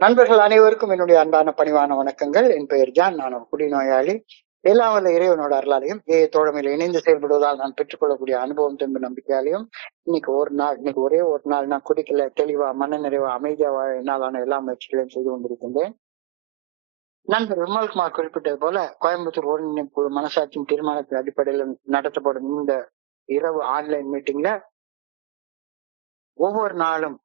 நண்பர்கள் அனைவருக்கும் என்னுடைய அன்பான பணிவான வணக்கங்கள். என் பெயர் ஜான். நான் ஒரு குடிநோயாளி. எல்லாம் வல்ல இறைவனோட அருளாலையும் தோழமையில் இணைந்து செயல்படுவதால் நான் பெற்றுக்கொள்ளக்கூடிய அனுபவம் தென்பு நம்பிக்கையாலையும் இன்னைக்கு ஒரே ஒரு நாள் நான் குடிக்கல, தெளிவா மன நிறைவா அமைதியா வாழ என்னாலான எல்லா முயற்சிகளையும் செய்து கொண்டிருக்கின்றேன். நண்பர் விமல்குமார் குறிப்பிட்டது போல கோயம்புத்தூர் ஒருங்கிணைப்பு குழு மனசாட்சியின் தீர்மானத்தின் அடிப்படையில் நடத்தப்படும் இந்த இரவு ஆன்லைன் மீட்டிங்ல ஒவ்வொரு நாளும்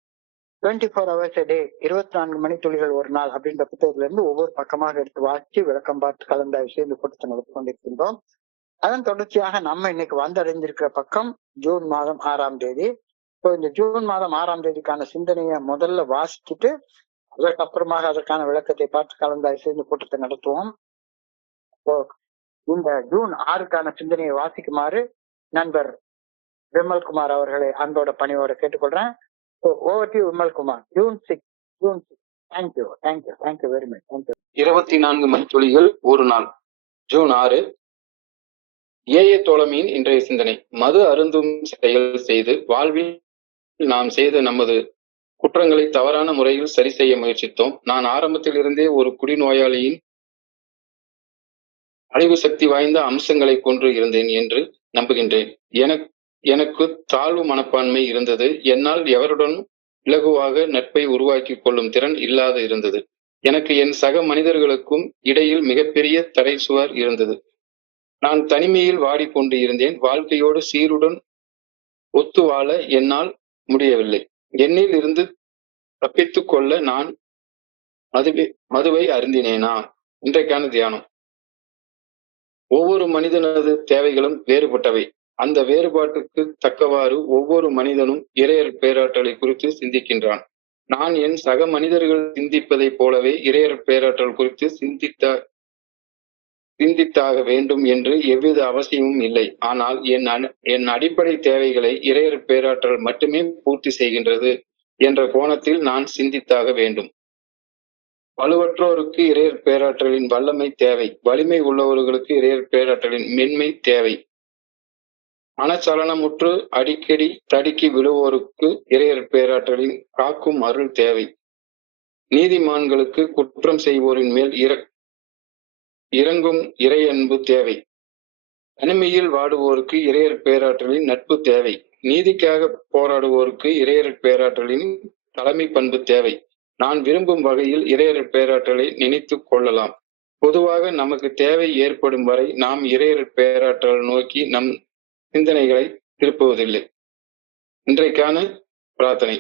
24 hours a day, 24 மணித்துளிகள் ஒரு நாள் அப்படின்ற புத்தகத்துல இருந்து ஒவ்வொரு பக்கமாக எடுத்து வாசிச்சு விளக்கம் பார்த்து கலந்தாய்வு செய்து கூட்டத்தை நடத்தி கொண்டிருக்கின்றோம். அதன் தொடர்ச்சியாக நம்ம இன்னைக்கு வந்தடைந்திருக்கிற பக்கம் ஜூன் மாதம் 6ஆம் தேதி. இப்போ இந்த ஜூன் மாதம் 6ஆம் தேதிக்கான சிந்தனையை முதல்ல வாசிச்சுட்டு அதற்கப்புறமாக அதற்கான விளக்கத்தை பார்த்து கலந்தாய்வு செய்து கூட்டத்தை நடத்துவோம். இப்போ இந்த ஜூன் 6க்கான சிந்தனையை வாசிக்குமாறு நண்பர் விமல்குமார் அவர்களை அன்போட பணியோட கேட்டுக்கொள்றேன். Over to you, Vimal Kumar. June 6. Thank you very much. Thank you. 24 மணித்துளிகள் ஒரு நாள். ஜூன் 6. ஏஏ தோழமையின் இன்றைய சிந்தனை. மது அருந்தும் செயல் செய்து வாழ்வில் நாம் செய்த நமது குற்றங்களை தவறான முறையில் சரி செய்ய முயற்சித்தோம். நான் ஆரம்பத்தில் இருந்தே ஒரு குடிநோயாளியின் அழிவு சக்தி வாய்ந்த அம்சங்களை கொன்று இருந்தேன் என்று நம்புகின்றேன். எனக்கு தாழ்வு மனப்பான்மை இருந்தது. என்னால் எவருடன் இலகுவாக நட்பை உருவாக்கி கொள்ளும் திறன் இல்லாது இருந்தது. எனக்கு என் சக மனிதர்களுக்கும் இடையில் மிகப்பெரிய தடை சுவர் இருந்தது. நான் தனிமையில் வாடிக்கொண்டு இருந்தேன். வாழ்க்கையோடு சீருடன் ஒத்து வாழ என்னால் முடியவில்லை. என்னில் இருந்து தப்பித்துக் கொள்ள நான் மதுவை அருந்தினேனா? இன்றைக்கான தியானம். ஒவ்வொரு மனிதனது தேவைகளும் வேறுபட்டவை. அந்த வேறுபாட்டுக்கு தக்கவாறு ஒவ்வொரு மனிதனும் இறையர் பேராற்றலை குறித்து சிந்திக்கின்றான். நான் என் சக மனிதர்கள் சிந்திப்பதை போலவே இறையர் பேராற்றல் குறித்து சிந்தித்தாக வேண்டும் என்று எவ்வித அவசியமும் இல்லை. ஆனால் என் அடிப்படை தேவைகளை இறையர் பேராற்றல் மட்டுமே பூர்த்தி செய்கின்றது என்ற கோணத்தில் நான் சிந்தித்தாக வேண்டும். வலுவற்றோருக்கு இறையர் பேராற்றலின் வல்லமை தேவை. வலிமை உள்ளவர்களுக்கு இறையர் பேராற்றலின் மென்மை தேவை. மனச்சலனமுற்று அடிக்கடி தடுக்கி விழுவோருக்கு இறையர் பேராற்றலின் காக்கும் அருள் தேவை. நீதிமான்களுக்கு குற்றம் செய்வோரின் மேல் இறங்கும் இறையன்பு தேவை. தனிமையில் வாடுவோருக்கு இறையர் பேராற்றலின் நட்பு தேவை. நீதிக்காக போராடுவோருக்கு இறையர் பேராற்றலின் தலைமை பண்பு தேவை. நான் விரும்பும் வகையில் இறையர் பேராற்றலை நினைத்து கொள்ளலாம். பொதுவாக நமக்கு தேவை ஏற்படும் வரை நாம் இறையர் பேராற்றல் நோக்கி நம் சிந்தனைகளை திருப்புவதில்லை. இன்றைக்கான பிரார்த்தனை.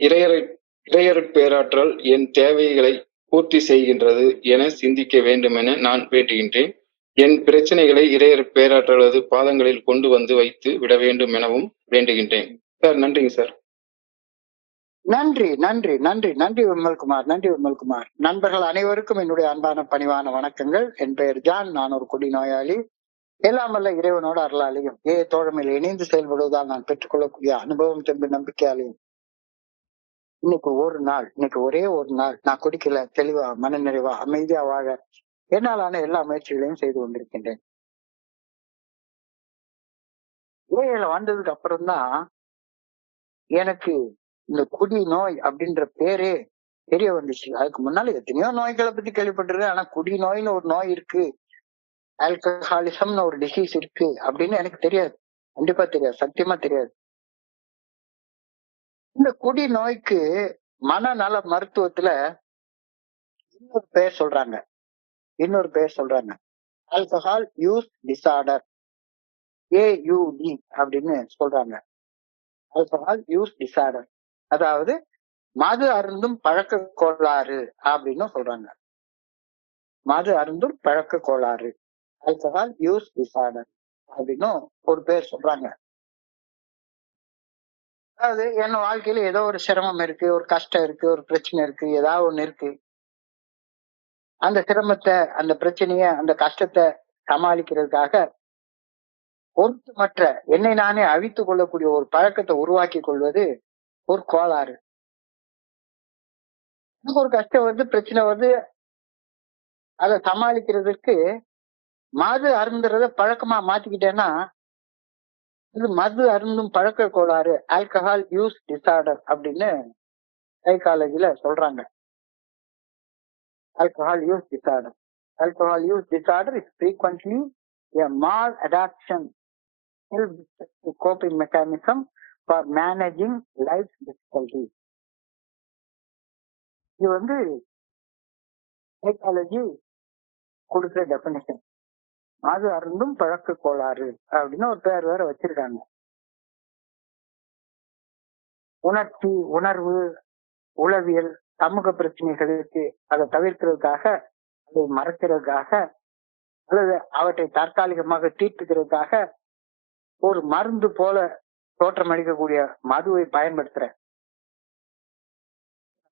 இறையர் பேராற்றல் என் தேவைகளை பூர்த்தி செய்கின்றது என சிந்திக்க வேண்டும் என நான் வேண்டுகின்றேன். என் பிரச்சனைகளை இறையர் பேராற்றலது பாதங்களில் கொண்டு வந்து வைத்து விட வேண்டும் எனவும் வேண்டுகின்றேன். சார், நன்றிங்க சார். நன்றி விமல்குமார். நண்பர்கள் அனைவருக்கும் என்னுடைய அன்பான பணிவான வணக்கங்கள். என் பெயர் ஜான். நான் ஒரு குடிநோயாளி. எல்லாம் வல்ல இறைவனோட அருளாலையும் தோழமையில் இணைந்து செயல்படுவதால் நான் பெற்றுக்கொள்ளக்கூடிய அனுபவம் தென்பு நம்பிக்கையாலையும் இன்னைக்கு ஒரே ஒரு நாள் நான் குடிக்கல, தெளிவா மன நிறைவா அமைதியா வாழ என்னாலான எல்லா முயற்சிகளையும் செய்து கொண்டிருக்கின்றேன். இறையில வந்ததுக்கு அப்புறம்தான் எனக்கு இந்த குடி நோய் அப்படின்ற பேரே தெரிய வந்துச்சு. அதுக்கு முன்னால எத்தனையோ நோய்களை பத்தி கேள்விப்பட்டிருக்கேன். ஆனா குடி நோய்னு ஒரு நோய் இருக்கு, ஆல்கஹாலிசம்னு ஒரு டிசீஸ் இருக்கு அப்படின்னு எனக்கு தெரியாது. கண்டிப்பா தெரியாது, சத்தியமா தெரியாது. இந்த குடி நோய்க்கு மனநல மருத்துவத்துல இன்னொரு பெயர் சொல்றாங்க. ஆல்கஹால் யூஸ் டிசார்டர், AUD அப்படின்னு சொல்றாங்க. ஆல்கஹால் யூஸ் டிசார்டர், அதாவது மது அருந்தும் பழக்க கோளாறு அப்படின்னு சொல்றாங்க. மது அருந்தும் பழக்க கோளாறு, ஆல்கஹால் யூஸ் டிசார்டர் அப்படின்னு ஒரு பேர் சொல்றாங்க. அதாவது என் வாழ்க்கையில ஏதோ ஒரு சிரமம் இருக்கு, ஒரு கஷ்டம் இருக்கு, ஒரு பிரச்சனை இருக்கு, ஏதாவது ஒண்ணு இருக்கு. அந்த சிரமத்தை, அந்த பிரச்சனைய, அந்த கஷ்டத்தை சமாளிக்கிறதுக்காக பொருத்தமற்ற என்னை நானே அழித்துக் கொள்ளக்கூடிய ஒரு பழக்கத்தை உருவாக்கி கொள்வது ஒரு கோளாறு. எனக்கு ஒரு கஷ்டம் வருது, பிரச்சனை வருது, அதை சமாளிக்கிறதுக்கு மது அருந்துறத பழக்கமா மாத்திக்கிட்டேன்னா இது மது அருந்தும் பழக்க கோளாறு, ஆல்கஹால் யூஸ் டிசார்டர் அப்படின்னு சைக்காலஜில சொல்றாங்க. Alcohol use disorder. Alcohol use disorder is frequently a maladaptation coping mechanism for managing life's difficulties. இது வந்து சைக்காலஜி கொடுக்கிற டெபினிஷன். அது அருந்தும் பழக்க கோளாறு அப்படின்னு ஒரு பேர் வேற வச்சிருக்காங்க. உணர்ச்சி, உணர்வு, உளவியல், சமூக பிரச்சனைகளுக்கு அதை தவிர்க்கிறதுக்காக, அதை மறைக்கிறதுக்காக, அல்லது அவற்றை தற்காலிகமாக தீர்த்துக்கிறதுக்காக ஒரு மருந்து போல தோற்றம் அளிக்கக்கூடிய மதுவை பயன்படுத்துற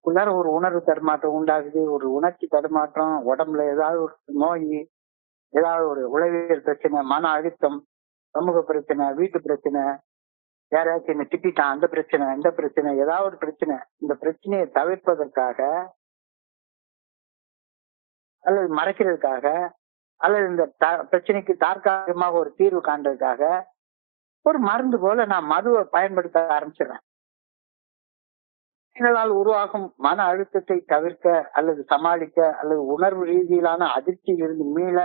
உள்ளார ஒரு உணர்வு தடுமாற்றம் உண்டாகுது, ஒரு உணர்ச்சி தடுமாற்றம், உடம்புல ஏதாவது ஒரு நோய், ஏதாவது ஒரு உளவியல் பிரச்சனை, மன அழுத்தம், சமூக பிரச்சனை, வீட்டு பிரச்சனை, யாராச்சும் என்ன திட்டான், அந்த பிரச்சனை, இந்த பிரச்சனை, ஏதாவது ஒரு பிரச்சனை, இந்த பிரச்சனையை தவிர்ப்பதற்காக அல்லது மறைக்கிறதுக்காக அல்லது இந்த பிரச்சனைக்கு தற்காலிகமாக ஒரு தீர்வு காண்றதுக்காக ஒரு மருந்து போல நான் மதுவை பயன்படுத்த ஆரம்பிச்சிடறேன். இதனால் உருவாகும் மன அழுத்தத்தை தவிர்க்க அல்லது சமாளிக்க அல்லது உணர்வு ரீதியிலான அதிர்ச்சியிலிருந்து மீள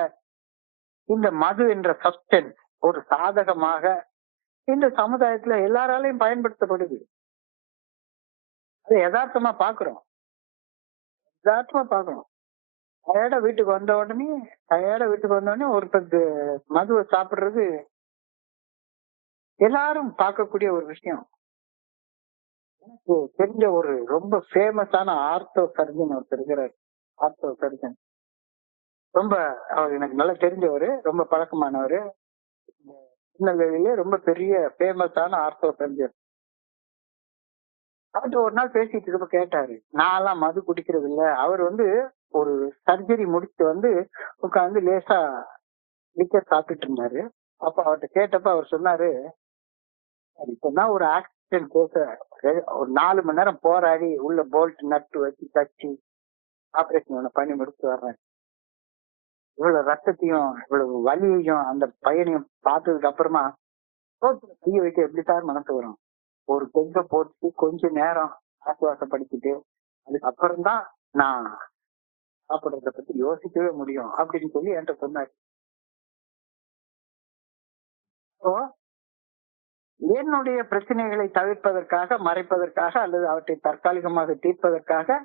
இந்த மது என்ற சப்ஸ்டன்ஸ் ஒரு சாதகமாக இந்த சமுதாயத்துல எல்லாராலையும் பயன்படுத்தப்படுது. அது யதார்த்தமா பாக்குறோம். டயர்டா வீட்டுக்கு வந்த உடனே ஒரு பத்து மதுவை சாப்பிடுறது எல்லாரும் பார்க்கக்கூடிய ஒரு விஷயம். எனக்கு தெரிஞ்ச ஒரு ரொம்ப ஃபேமஸான ஆர்த்தோ சர்ஜன் ஒருத்தர் இருக்கிறார். ஆர்த்தோ சர்ஜன் ரொம்ப அவர் எனக்கு நல்லா தெரிஞ்சவரு, ரொம்ப பழக்கமானவரு. திருநெல்வேலியிலே ரொம்ப பெரிய ஃபேமஸான ஆர்த்தோ சர்ஜன். அவர்கிட்ட ஒரு நாள் பேசிட்டு இருக்கப்ப கேட்டாரு, நான் மது குடிக்கிறது இல்ல. அவர் ஒரு சர்ஜரி முடிச்சுட்டு உட்காந்து லேசா லிக்கர் சாப்பிட்டுட்டு இருந்தாரு. அப்ப அவர்கிட்ட கேட்டப்ப அவர் சொன்னாரு, இப்பதான் ஒரு ஆக்சிடென்ட் கேஸ ஒரு 4 மணி நேரம் போராடி உள்ள போல்ட் நட்டு வச்சு தச்சு ஆபரேஷன் பண்ணி முடிச்சு வர்றேன். இவ்வளவு ரத்தத்தையும் இவ்வளவு வலியையும் அந்த பையனையும் பார்த்ததுக்கு அப்புறமா கைய வைக்க எப்படி சார் மனசு வரும்? ஒரு பெஞ்ச போட்டு கொஞ்ச நேரம் ஆசுவாசப்படுத்திட்டு அதுக்கப்புறம்தான் நான் சாப்பிடுறத பத்தி யோசிக்கவே முடியும் அப்படின்னு சொல்லி என்கிட்ட சொன்னாரு. என்னுடைய பிரச்சனைகளை தவிர்ப்பதற்காக, மறைப்பதற்காக அல்லது அவற்றை தற்காலிகமாக தீர்ப்பதற்காக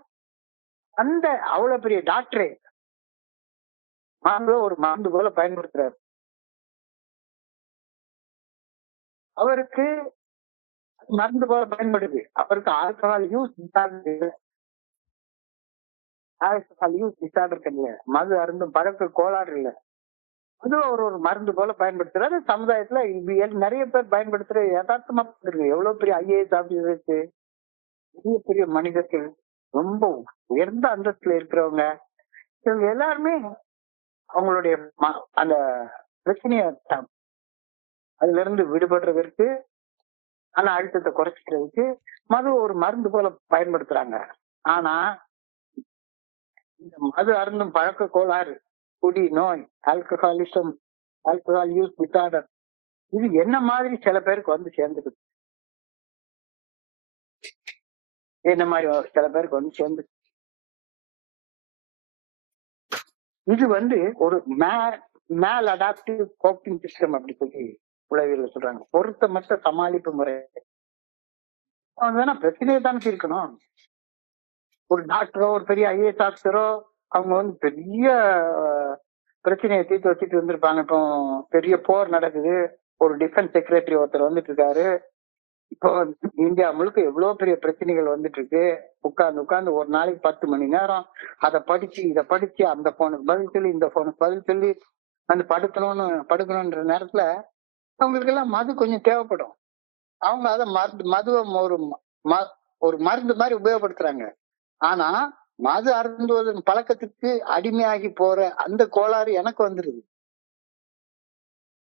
அந்த அவ்வளவு பெரிய டாக்டரே ஒரு மருந்து போல பயன்படுத்துறாரு. அவருக்கு மருந்து போல பயன்படுது. அவருக்கு ஆல்கஹால் யூஸ் டிசார்டர் இல்ல, மது அருந்தும் பழக்க கோளாறு இல்ல, அது ஒரு மருந்து போல பயன்படுத்துறாரு. சமுதாயத்துல நிறைய பேர் பயன்படுத்துற யதார்த்தமா இருக்கு. எவ்வளவு பெரிய ஐஏஎஸ் ஆபீசர்ஸ், பெரிய பெரிய மனிதர்கள், ரொம்ப உயர்ந்த அந்தஸ்துல இருக்கிறவங்க, இவங்க எல்லாருமே அவங்களுடைய அந்த பிரச்சனைய அதுல இருந்து விடுபடுறதற்கு, ஆனா அழுத்தத்தை குறைச்சிக்கிறதுக்கு மது ஒரு மருந்து போல பயன்படுத்துறாங்க. ஆனா இந்த மது அருந்தும் பழக்க கோளாறு, குடி நோய், ஆல்கஹாலிசம், ஆல்கஹால் யூஸ் டிசார்டர், இது என்ன மாதிரி சில பேருக்கு சேர்ந்துக்குது. என்ன மாதிரி சில பேருக்கு சேர்ந்து இது ஒரு மேல் அடாப்டிவ் கோப்பிங் சிஸ்டம் அப்படி சொல்லி உளவியல் சொல்றாங்க. பொருத்தமற்ற சமாளிப்பு முறை. பிரச்சனையை தான் தீர்க்கணும். ஒரு டாக்டரோ ஒரு பெரிய ஐஏஎஸ் ஆஃபீஸரோ அவங்க பெரிய பிரச்சனையை தீர்த்து வச்சுட்டு வந்திருப்பாங்க. இப்போ பெரிய போர் நடக்குது, ஒரு டிஃபென்ஸ் செக்ரட்டரி ஒருத்தர் வந்துட்டு இருக்காரு. இப்போ இந்தியா முழுக்க எவ்வளவு பெரிய பிரச்சனைகள் வந்துட்டு இருக்கு. உட்கார்ந்து ஒரு நாளைக்கு 10 மணி நேரம் அதை படிச்சு இதை படிச்சு அந்த போனுக்கு பதில் சொல்லி இந்த போனுக்கு பதில் சொல்லி படுக்கணும்ன்ற நேரத்துல அவங்களுக்கு எல்லாம் மது கொஞ்சம் தேவைப்படும். அவங்க அதை மதுவை ஒரு மருந்து மாதிரி உபயோகப்படுத்துறாங்க. ஆனா மது அருந்துவதன் பழக்கத்துக்கு அடிமையாகி போற அந்த கோளாறு எனக்கு வந்துருது.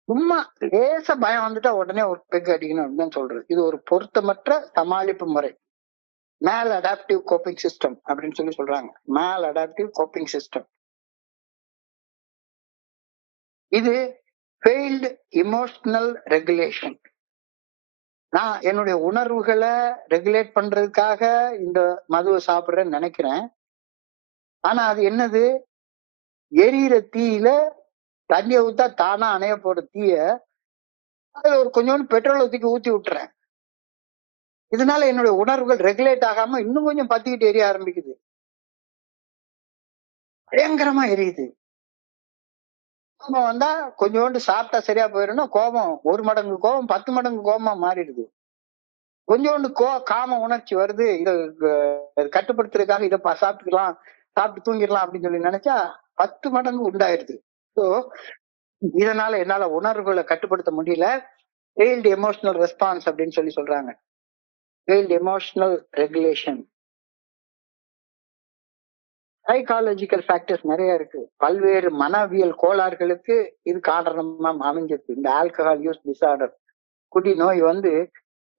சும்மா லேச பயம் வந்துட்டா உடனே ஒரு பெக் அடிக்கணும் அப்படின்னு சொல்றது. இது ஒரு பொருத்தமற்ற சமாளிப்பு முறை. மேல் அடாப்டிவ் கோப்பிங் சிஸ்டம் அப்படின்னு சொல்லி சொல்றாங்க. மேல் அடாப்டிவ் கோப்பிங் சிஸ்டம். இது ஃபெயில்டு இமோஷனல் ரெகுலேஷன். நான் என்னுடைய உணர்வுகளை ரெகுலேட் பண்றதுக்காக இந்த மதுவை சாப்பிடுறேன்னு நினைக்கிறேன். ஆனா அது என்னது? எரியிற தீயில தண்ணிய ஊத்தா தானா அணைய போற தீய அதுல ஒரு கொஞ்சோண்டு பெட்ரோல் ஊத்தி விட்டுறேன். இதனால என்னுடைய உணர்வுகள் ரெகுலேட் ஆகாம இன்னும் கொஞ்சம் பத்திக்கிட்டு எரிய ஆரம்பிக்குது. பயங்கரமா எரியுது. கோபம் வந்தா கொஞ்சோண்டு சாப்பிட்டா சரியா போயிடும்னா கோபம் 1 மடங்கு கோபம் 10 மடங்கு கோபமா மாறிடுது. கொஞ்சோண்டு காம உணர்ச்சி வருது. இத கட்டுப்படுத்துறதுக்காக இதை சாப்பிட்டுக்கலாம், சாப்பிட்டு தூங்கிடலாம் அப்படின்னு சொல்லி நினைச்சா 10 மடங்கு உண்டாயிருது. ஸோ இதனால என்னால உணர்வுகளை கட்டுப்படுத்த முடியல. ஃபெயில்டு எமோஷனல் ரெஸ்பான்ஸ் அப்படின்னு சொல்றாங்க. Failed emotional regulation. Psychological factors நிறைய இருக்கு. பல்வேறு மனவியல் கோளாறுகளுக்கு இது காரணமா அமைஞ்சிருக்கு. இந்த ஆல்கஹால் யூஸ் டிசார்டர், குடி நோய் வந்து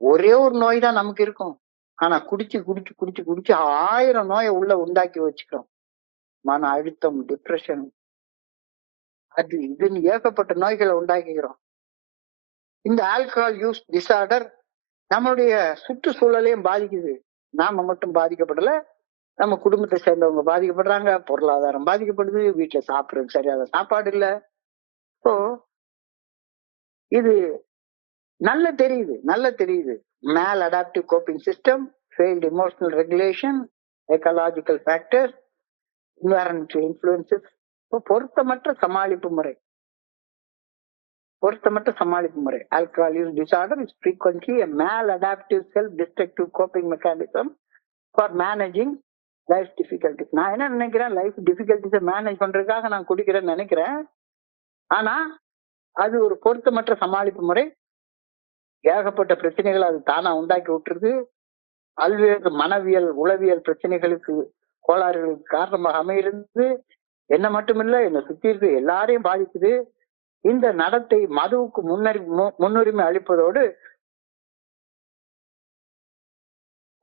ஒரே ஒரு நோய் தான் நமக்கு இருக்கும். ஆனா குடிச்சு குடிச்சு குடிச்சு குடிச்சு 1000 நோயை உள்ள உண்டாக்கி வச்சுக்கிறோம். மன அழுத்தம், டிப்ரெஷன், அது இதுன்னு ஏகப்பட்ட நோய்களை உண்டாக்கிக்கிறோம். இந்த ஆல்கஹால் யூஸ் டிசார்டர் நம்மளுடைய சுற்றுச்சூழலையும் பாதிக்குது. நாம மட்டும் பாதிக்கப்படல, நம்ம குடும்பத்தை சேர்ந்தவங்க பாதிக்கப்படுறாங்க, பொருளாதாரம் பாதிக்கப்படுது, வீட்டுல சாப்பிடுறதுக்கு சரியான சாப்பாடு இல்ல. ஸோ இது நல்ல தெரியுது. மேல் adaptive coping system, failed emotional regulation, ecological factors, environmental influences. பொருத்தமற்ற சமாளிப்பு முறை. Alcohol use disorder is frequently a maladaptive self-destructive coping mechanism for managing life difficulties. நான் என்ன நினைக்கிறேன், லைஃப் டிஃபிகல்டிஸை மேனேஜ் பண்றதுக்காக நான் குடிக்கிறேன்னு நினைக்கிறேன். ஆனா அது ஒரு பொருத்தமற்ற சமாளிப்பு முறை. ஏகப்பட்ட பிரச்சனைகளை அது தானா உண்டாக்கி விட்டுருது. பல்வேறு மனவியல், உளவியல் பிரச்சனைகளுக்கு, கோளாறுகளுக்கு காரணமாக அமைகிறது. என்ன மட்டுமில்ல, என்னை சுத்தி இருக்கு எல்லாரையும் பாதிக்குது. இந்த நடத்தை மதுவுக்கு முன்னுரிமை அளிப்பதோடு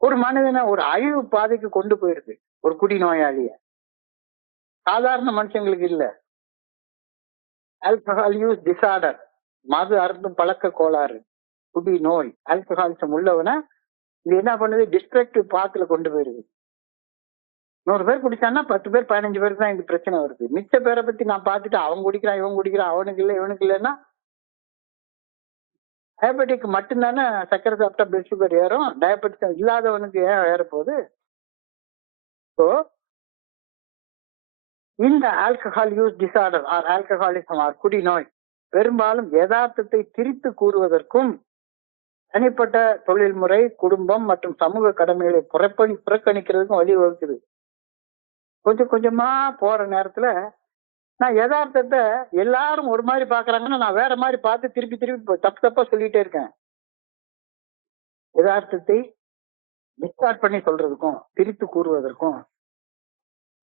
ஒரு மனிதனை ஒரு அழிவு பாதைக்கு கொண்டு போயிருது. ஒரு குடி நோயாளிய சாதாரண மனுஷங்களுக்கு இல்ல. ஆல்கஹால் யூஸ் டிசார்டர், மது அருந்தும் பழக்க கோளாறு, குடி நோய், ஆல்கஹாலிசம் உள்ளவன இது என்ன பண்ணுது? டிஸ்ட்ரக்டிவ் பாத்துல கொண்டு போயிருது. 100 பேர் குடிச்சான்னா 10 பேர் 15 பேருக்கு தான் இந்த பிரச்சனை வருது. மிச்ச பேரை பத்தி நான் பார்த்துட்டு அவன் குடிக்கிறான், இவன் குடிக்கிறான், அவனுக்கு இல்லை இவனுக்கு இல்லைன்னா, டயபெட்டிக் மட்டும்தானே சக்கரை சாப்பிட்டா பிளட் சுகர் ஏறும், டயபெட்டிக் இல்லாதவனுக்கு ஏன் ஏற போகுது? ஸோ இந்த alcohol use disorder or alcoholism or குடி நோய் பெரும்பாலும் யதார்த்தத்தை திரித்து கூறுவதற்கும் தனிப்பட்ட தொழில்முறை, குடும்பம் மற்றும் சமூக கடமைகளை புறக்கணிக்கிறதுக்கும் வழிவகுக்குது. கொஞ்சம் கொஞ்சமா போற நேரத்துல நான் யதார்த்தத்தை எல்லாரும் ஒரு மாதிரி பாக்குறாங்கன்னா நான் வேற மாதிரி பார்த்து திருப்பி தப்பா சொல்லிட்டே இருக்கேன். யதார்த்தத்தை டிஸ்டார்ட் பண்ணி சொல்றதுக்கும் திரித்து கூறுவதற்கும்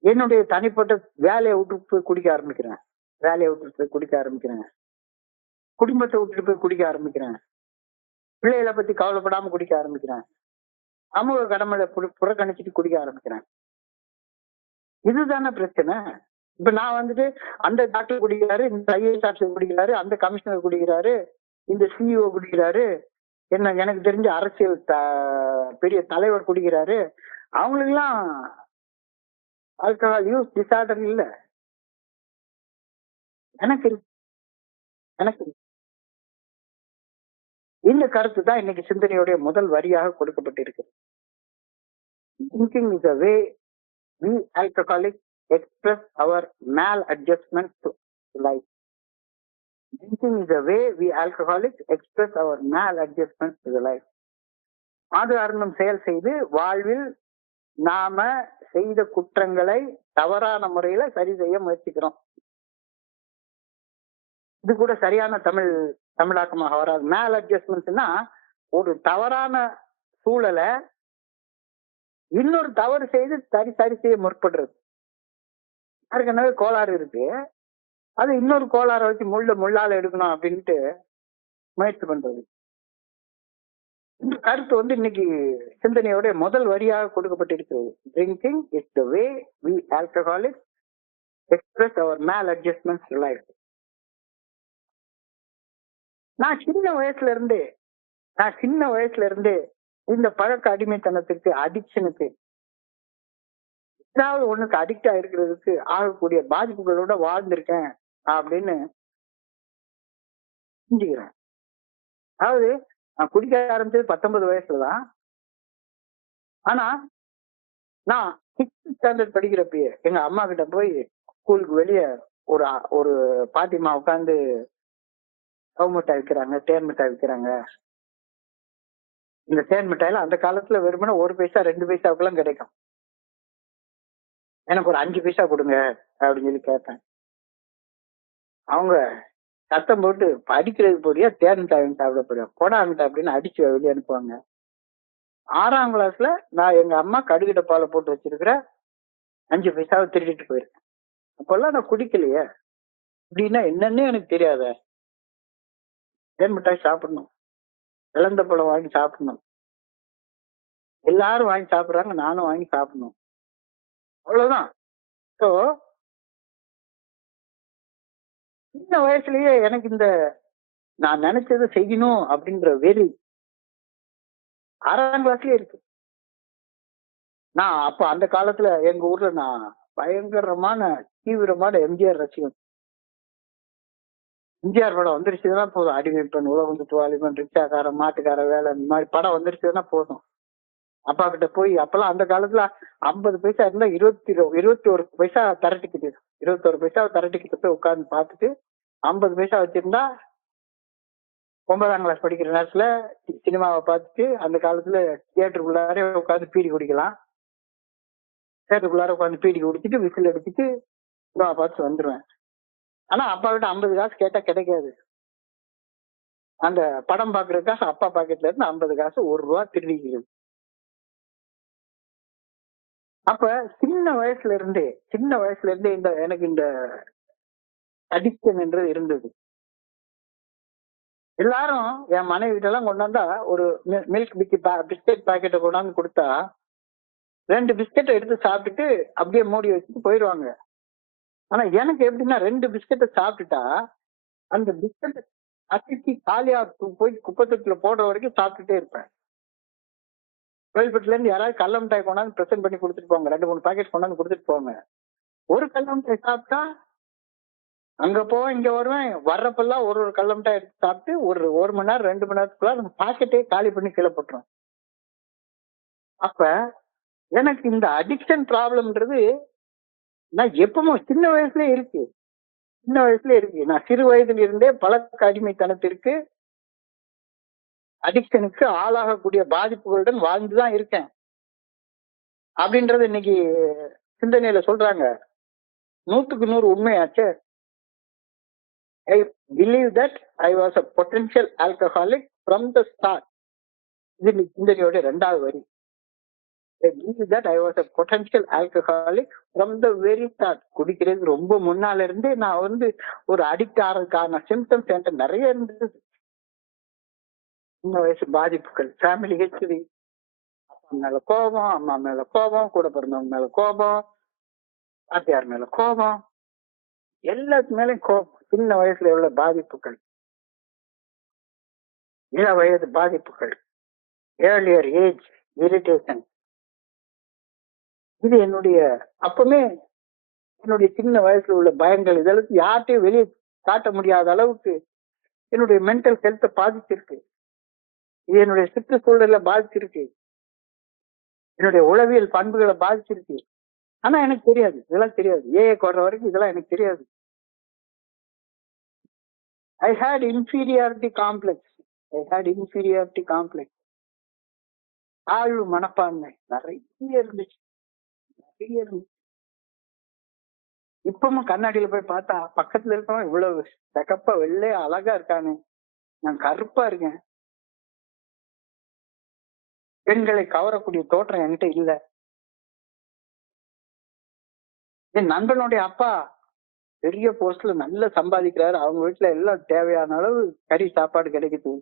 என்னுடைய தனிப்பட்ட வேலையை விட்டு போய் குடிக்க ஆரம்பிக்கிறேன். குடும்பத்தை விட்டுட்டு போய் குடிக்க ஆரம்பிக்கிறேன். பிள்ளைகளை பத்தி கவலைப்படாம குடிக்க ஆரம்பிக்கிறேன். சமூக கடமைகளை புறக்கணிச்சுட்டு குடிக்க ஆரம்பிக்கிறேன். இதுதானே பிரச்சனை. இப்ப நான் வந்துட்டு அந்த டாக்டர் குடிக்கிறாரு, இந்த ஐஏஎஸ் ஆஃபீஸர் குடிக்கிறாரு, அந்த கமிஷனர் குடிக்கிறாரு, இந்த சிஇஓ குடிக்கிறாரு, எனக்கு தெரிஞ்ச அரசியல் பெரிய தலைவர் குடிக்கிறாரு. அவங்களுக்கு எல்லாம் ஆல்கஹால் யூஸ் டிசார்டர் இல்ல. எனக்கு இந்த கருத்து தான் இன்னைக்கு சிந்தனையுடைய முதல் வரியாக கொடுக்கப்பட்டிருக்கு. Drinking is a way we alcoholics express our maladjustment to life. மது அருந்தும் செயல் செய்து வாழ்வில் நாம செய்த குற்றங்களை தவறான முறையில சரி செய்ய முயற்சிக்கிறோம். இது கூட சரியான தமிழாக்கமாக வராது. மேல் அட்ஜஸ்ட்மெண்ட்ஸ்னா ஒரு தவறான சூழலை இன்னொரு தவறு செய்து சரி செய்ய முற்படுறது. ஏற்கனவே கோளாறு இருக்கு, அது இன்னொரு கோளாறை வச்சு முள்ளால எடுக்கணும் அப்படின்ட்டு முயற்சி பண்றது. இந்த கருத்து இன்னைக்கு சிந்தனையோட முதல் வரியாக கொடுக்கப்பட்டிருக்கிறது. Drinking is the way we alcoholics express our maladjustments to life. நான் சின்ன வயசுல இருந்தே நான் சின்ன வயசுல இருந்தே இந்த பழக்க அடிமைத்தனத்திற்கு, அடிக்ஷனுக்கு, ஏதாவது ஒண்ணுக்கு அடிக்ட் ஆயிருக்கிறதுக்கு ஆகக்கூடிய பாதிப்புகளோட வாழ்ந்திருக்கேன் அப்படின்னு புரிஞ்சுக்கிறேன். அதாவது நான் குடிக்க ஆரம்பிச்சது 19 வயசுலதான். ஆனா நான் 6th ஸ்டாண்டர்ட் படிக்கிறப்பயே எங்க அம்மா கிட்ட போய் ஸ்கூலுக்கு வெளியே ஒரு ஒரு பாட்டிமா உட்காந்து ரவ மிட்டாய் விற்கிறாங்க, தேன் மிட்டாய் விற்கிறாங்க. இந்த தேன் மிட்டாயில அந்த காலத்துல வெறுமனே 1 பைசா 2 பைசாவுக்குலாம் கிடைக்கும். எனக்கு ஒரு 5 பைசா கொடுங்க அப்படின்னு சொல்லி கேட்பேன். அவங்க சத்தம் போட்டு படிக்கிறதுக்கு போறியா, தேன் மிட்டாய் வாங்கி சாப்பிட போறியா, போடாங்கிட்ட அப்படின்னு அடிச்சு வெளியே அனுப்புவாங்க. 6ஆம் கிளாஸ்ல நான் எங்க அம்மா கடுகு டப்பால போட்டு வச்சிருக்கிற 5 பைசாவை திருடிட்டு போயிருக்கேன். அப்பெல்லாம் நான் குடிக்கலையே, அப்படின்னா என்னன்னே எனக்கு தெரியாத. தேன் மிட்டாய் சாப்பிடணும், இழந்த பழம் வாங்கி சாப்பிடணும், எல்லாரும் வாங்கி சாப்பிடுறாங்க, நானும் வாங்கி சாப்பிடணும், அவ்வளவுதான். ஸோ சின்ன வயசுலயே எனக்கு இந்த நான் நினைச்சதை செய்யணும் அப்படின்ற வெறி 6ஆம் கிளாஸ்லயே இருக்கு. நான் அப்ப அந்த காலத்துல எங்க ஊர்ல நான் பயங்கரமான தீவிரமான எம்ஜிஆர் ரசிகன். எம்ஜிஆர் படம் வந்துருச்சுன்னா போதும், அடிமை பெண், உலகம் சுற்று வாலிபன், ரிக்ஷாக்காரன், மாட்டுக்கார வேலை, இந்த மாதிரி படம் வந்துருச்சுன்னா போதும், அப்பா கிட்ட போய் அப்பெல்லாம் அந்த காலத்துல 50 பைசா இருந்தா 21 பைசா தர டிக்கெட், 21 பைசா தர டிக்கெட் போய் உட்கார்ந்து பார்த்துட்டு 50 பைசா வச்சிருந்தா 9ஆம் கிளாஸ் படிக்கிற நேரத்துல சினிமாவை பார்த்துட்டு அந்த காலத்துல தியேட்டருக்குள்ளாரே உட்காந்து பீடி குடிக்கலாம். தியேட்டருக்குள்ளார உட்காந்து பீடி குடிச்சிட்டு விசில் அடிச்சுட்டு சினிமா பார்த்து வந்துருவேன். ஆனா அப்பா கிட்ட 50 காசு கேட்டா கிடைக்காது. அந்த படம் பாக்குறதுக்காக அப்பா பாக்கெட்ல இருந்து 50 காசு 1 ரூபா திருடிக்கிறது. அப்ப சின்ன வயசுல இருந்தே இந்த எனக்கு இந்த அடிக்ஷன் என்றது இருந்தது. எல்லாரும் என் மனைவி கிட்ட எல்லாம் கொண்டாந்தா ஒரு மில்க் பிஸ்கெட் பாக்கெட்டை கொண்டாந்து கொடுத்தா 2 பிஸ்கெட்டை எடுத்து சாப்பிட்டுட்டு அப்படியே மூடி வச்சுட்டு போயிடுவாங்க. ஆனா எனக்கு எப்படின்னா 2 பிஸ்கெட்டை சாப்பிட்டுட்டா அந்த பிஸ்கெட்டை அசிச்சி காலியா போய் குப்பை தொட்டில போடுற வரைக்கும் சாப்பிட்டுட்டே இருப்பேன். கோயில்பட்டில இருந்து யாராவது கடல மிட்டாய் கொண்டாந்து பிரசன்ட் பண்ணி கொடுத்துட்டு போவாங்க, 2-3 பாக்கெட் கொண்டாந்து கொடுத்துட்டு போவாங்க. ஒரு கடல மிட்டாய் சாப்பிட்டா அங்க போவேன், இங்க வருவேன், வர்றப்பெல்லாம் ஒரு கடல மிட்டாய் எடுத்து சாப்பிட்டு ஒரு மணி நேரம் 2 மணி நேரத்துக்குள்ள அந்த பாக்கெட்டே காலி பண்ணி கீழே போட்டுரும். அப்ப எனக்கு இந்த அடிக்ஷன் ப்ராப்ளம்ன்றது நான் எப்பவும் சின்ன வயசுலயே இருக்கு. நான் சிறு வயதில் இருந்தே பழக்க அடிமைத்தனத்திற்கு, அடிக்ஷனுக்கு ஆளாகக்கூடிய பாதிப்புகளுடன் வாழ்ந்துதான் இருக்கேன் அப்படின்றது இன்னைக்கு சிந்தனையில சொல்றாங்க. 100க்கு 100 உண்மையாச்சு. I believe that I was a potential alcoholic from the start. இது சிந்தனையோட 2வது வரி. I believe that I was a potential alcoholic from the very start. குடிக்கிறது ரொம்ப முன்னால இருந்து நான் ஒரு அடிக்ட் ஆறதுக்கான சிம்டம்ஸ் என்கிட்ட நிறைய இருந்தது. சின்ன வயசு பாதிப்புகள், ஃபேமிலி ஹிஸ்டரி, அப்பா மேல கோபம், அம்மா மேல கோபம், கூட பிறந்தவங்க மேல கோபம், வாத்தியார் மேல கோபம், எல்லாத்து மேலயும் கோபம். சின்ன வயசுல உள்ள பாதிப்புகள், இள வயது பாதிப்புகள், ஏர்லியர் ஏஜ் இரிட்டேஷன், இது அப்பவுமே என்னுடைய சின்ன வயசுல உள்ள பயங்கள். இதெல்லாம் யார்கிட்டையும் வெளியே காட்ட முடியாத அளவுக்கு என்னுடைய மென்டல் ஹெல்த்தை பாதிச்சிருக்கு. இது என்னுடைய சுற்றுச்சூழல பாதிச்சிருக்கு, என்னுடைய உளவியல் பண்புகளை பாதிச்சிருக்கு. ஆனா எனக்கு தெரியாது, இதெல்லாம் தெரியாது. கொடுற வரைக்கும் இதெல்லாம் எனக்கு தெரியாது. I had inferiority complex. ஆழ்வு மனப்பான்மை நிறைய இருந்துச்சு. இப்பவும் கண்ணாடியில போய் பார்த்தா பக்கத்துல இருக்கவன் இவ்வளவு செகப்பா வெள்ளையா அழகா இருக்கானு, நான் கருப்பா இருக்கேன். பெண்களை கவரக்கூடிய தோற்றம் என்கிட்ட இல்ல. என் நண்பனுடைய அப்பா பெரிய போஸ்ட்ல நல்லா சம்பாதிக்கிறாரு, அவங்க வீட்டுல எல்லாம் தேவையான அளவு கறி சாப்பாடு கிடைக்குது.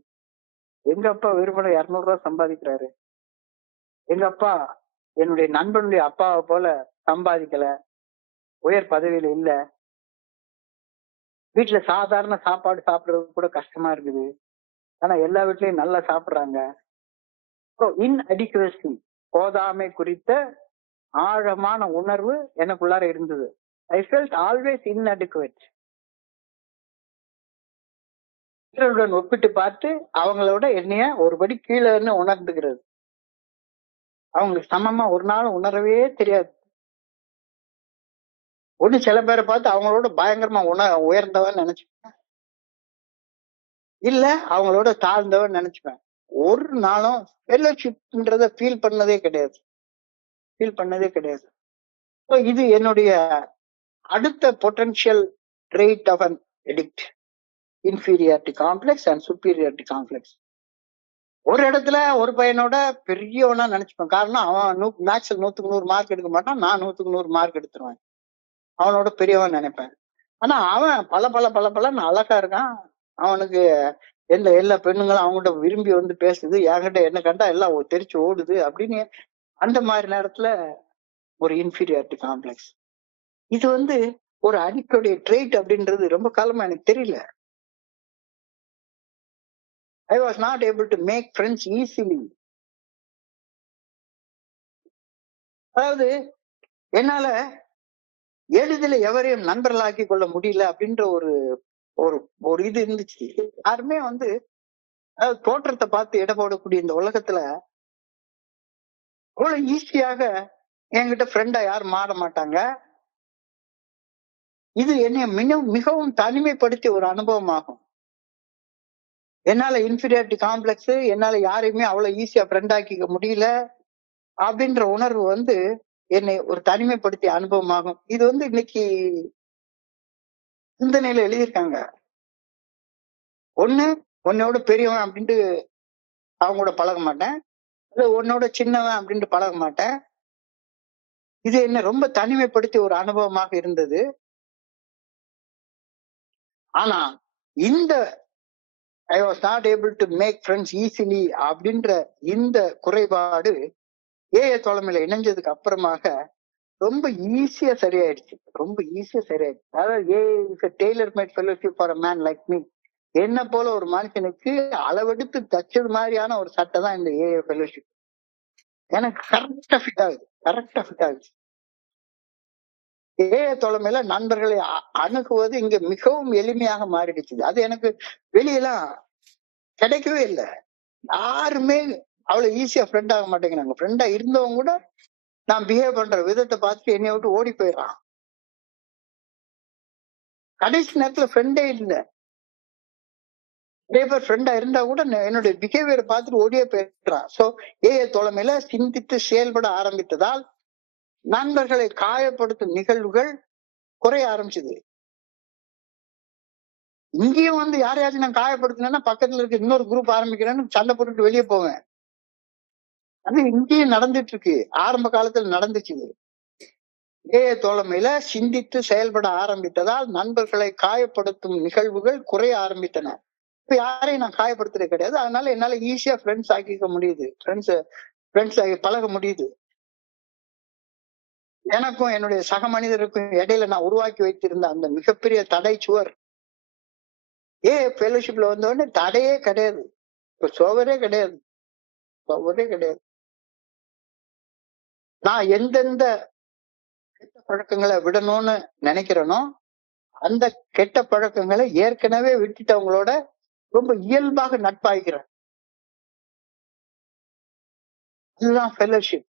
எங்க அப்பா வெறுமனே 200 ரூபாய் சம்பாதிக்கிறாரு. எங்க அப்பா என்னுடைய நண்பனுடைய அப்பாவை போல சம்பாதிக்கல, உயர் பதவியில இல்ல. வீட்டுல சாதாரண சாப்பாடு சாப்பிடுறது கூட கஷ்டமா இருக்குது. ஆனா எல்லா வீட்லயும் நல்லா சாப்பிடுறாங்க. இன்அடிக்குவசி, போதாமை குறித்த ஆழமான உணர்வு எனக்குள்ளார இருந்தது. I felt always இன்அடிக்குவேட். மற்றவர்களுடன் ஒப்பிட்டு பார்த்து அவங்களோட என்னைய ஒருபடி கீழேன்னு உணர்ந்துகிறது. அவங்களுக்கு சமமா ஒரு நாளும் உணரவே தெரியாது. ஒண்ணு சில பேரை பார்த்து அவங்களோட பயங்கரமா உயர்ந்தவன் நினைச்சுப்பேன், இல்ல அவங்களோட தாழ்ந்தவன் நினைச்சுப்பேன். ஒரு நாளும் ஃபெல்லோஷிப்ன்றத ஃபீல் பண்ணதே கிடையாது. இது என்னுடைய அடுத்த potential trait of an addict, inferiority complex and superiority complex. ஒரு இடத்துல ஒரு பையனோட பெரியவனா நினைச்சுப்பேன். காரணம் அவன் மேக்ஸ்ல 100க்கு 100 மார்க் எடுக்க மாட்டான், நான் 100க்கு 100 மார்க் எடுத்துருவேன். அவனோட பெரியவன் நினைப்பேன். ஆனா அவன் பல அழகா இருக்கான். அவனுக்கு எல்லா பெண்ணுங்களும் அவங்ககிட்ட விரும்பி வந்து பேசுது, என்கிட்ட என்ன கண்டா எல்லாம் தெரிச்சு ஓடுது அப்படின்னு. அந்த மாதிரி நேரத்துல ஒரு இன்ஃபீரியாரிட்டி காம்ப்ளெக்ஸ். இது ஒரு அடிக்டோடைய ட்ரெய்ட் அப்படின்றது ரொம்ப காலமா எனக்கு தெரியல. I was not able to make friends easily. அதாவது என்னால எளிதில் எவரையும் நண்பர்களாக்கி கொள்ள முடியல அப்படின்ற ஒரு ஒரு ஒரு இது இருந்துச்சு. யாருமே அதாவது தோற்றத்தை பார்த்து எடை போடக்கூடிய இந்த உலகத்துல அவ்வளவு ஈஸியாக என்கிட்ட ஃப்ரெண்டா யாரும் மாற மாட்டாங்க. இது என்னை மிகவும் தனிமைப்படுத்திய ஒரு அனுபவம் ஆகும். என்னால இன்ஃபீரியாரிட்டி காம்ப்ளெக்ஸ், என்னால யாரையுமே அவ்வளவு ஈஸியா ஃப்ரெண்ட் ஆக்கிக்க முடியல அப்படின்ற உணர்வு என்னை ஒரு தனிமைப்படுத்திய அனுபவம் ஆகும். இது இன்னைக்கு சிந்தனையில எழுதியிருக்காங்க. உன்னோட பெரியவன் அப்படின்ட்டு அவங்களோட பழக மாட்டேன், இல்ல உன்னோட சின்னவன் அப்படின்ட்டு பழக மாட்டேன். இது என்ன ரொம்ப தனிமைப்படுத்திய ஒரு அனுபவமாக இருந்தது. ஆனா இந்த I was not able to make friends easily அப்படின்ற இந்த குறைபாடு ஏஏ தோழமையில இணைஞ்சதுக்கு அப்புறமாக ரொம்ப ஈஸியா சரியாயிடுச்சு. அதாவது AA is a tailor-made fellowship for a man like me. என்ன போல ஒரு மனுஷனுக்கு அளவெடுத்து தச்சது மாதிரியான ஒரு சட்டை தான் இந்த ஏஏ ஃபெல்லோஷிப். எனக்கு கரெக்டா ஃபிட் ஆகுது. ஏஏ தோழமையில நண்பர்களை அணுகுவது இங்க மிகவும் எளிமையாக மாறிடுச்சு. அது எனக்கு வெளியெல்லாம் கிடைக்கவே இல்லை. யாருமே அவ்வளவு ஈஸியா ஃப்ரெண்ட் ஆக மாட்டேங்கிறாங்க. ஃப்ரெண்டா இருந்தவங்க கூட நான் பிஹேவ் பண்ற விதத்தை பார்த்து என்னைய விட்டு ஓடி போயிடறான். கடைசி நேரத்துல ஃப்ரெண்டே இல்லை. நிறைய பேர் ஃப்ரெண்டா இருந்தா கூட என்னுடைய பிஹேவியரை பார்த்துட்டு ஓடியே போயிடுறான். சோ ஏஏ தோழமையில சிந்தித்து செயல்பட ஆரம்பித்ததால் நண்பர்களை காயப்படுத்தும் நிகழ்வுகள் குறைய ஆரம்பிச்சது. இங்கேயும் யாரையாச்சும் நான் காயப்படுத்தினேன்னா பக்கத்துல இருக்க இன்னொரு குரூப் ஆரம்பிக்கிறேன்னு சண்டை போட்டுட்டு வெளியே போவேன். அது இங்கேயும் நடந்துட்டு இருக்கு. ஆரம்ப காலத்துல நடந்துச்சு. ஏஏ தோழமையில சிந்தித்து செயல்பட ஆரம்பித்ததால் நண்பர்களை காயப்படுத்தும் நிகழ்வுகள் குறைய ஆரம்பித்தன. இப்ப யாரையும் நான் காயப்படுத்துறது கிடையாது. அதனால என்னால ஈஸியா ஃப்ரெண்ட்ஸ் ஆக்கிக்க முடியுது, ஃப்ரெண்ட்ஸ் ஆகி பழக முடியுது. எனக்கும் என்னுடைய சக மனிதருக்கும் இடையில நான் உருவாக்கி வைத்திருந்த அந்த மிகப்பெரிய தடை சுவர் ஃபெல்லோஷிப்ல வந்தோடனே தடையே கிடையாது. இப்ப சோவரே கிடையாது. நான் எந்தெந்த கெட்ட பழக்கங்களை விடணும்னு நினைக்கிறேனோ அந்த கெட்ட பழக்கங்களை ஏற்கனவே விட்டுட்டவங்களோட ரொம்ப இயல்பாக நட்பாகிறேன். இதுதான் ஃபெல்லோஷிப்.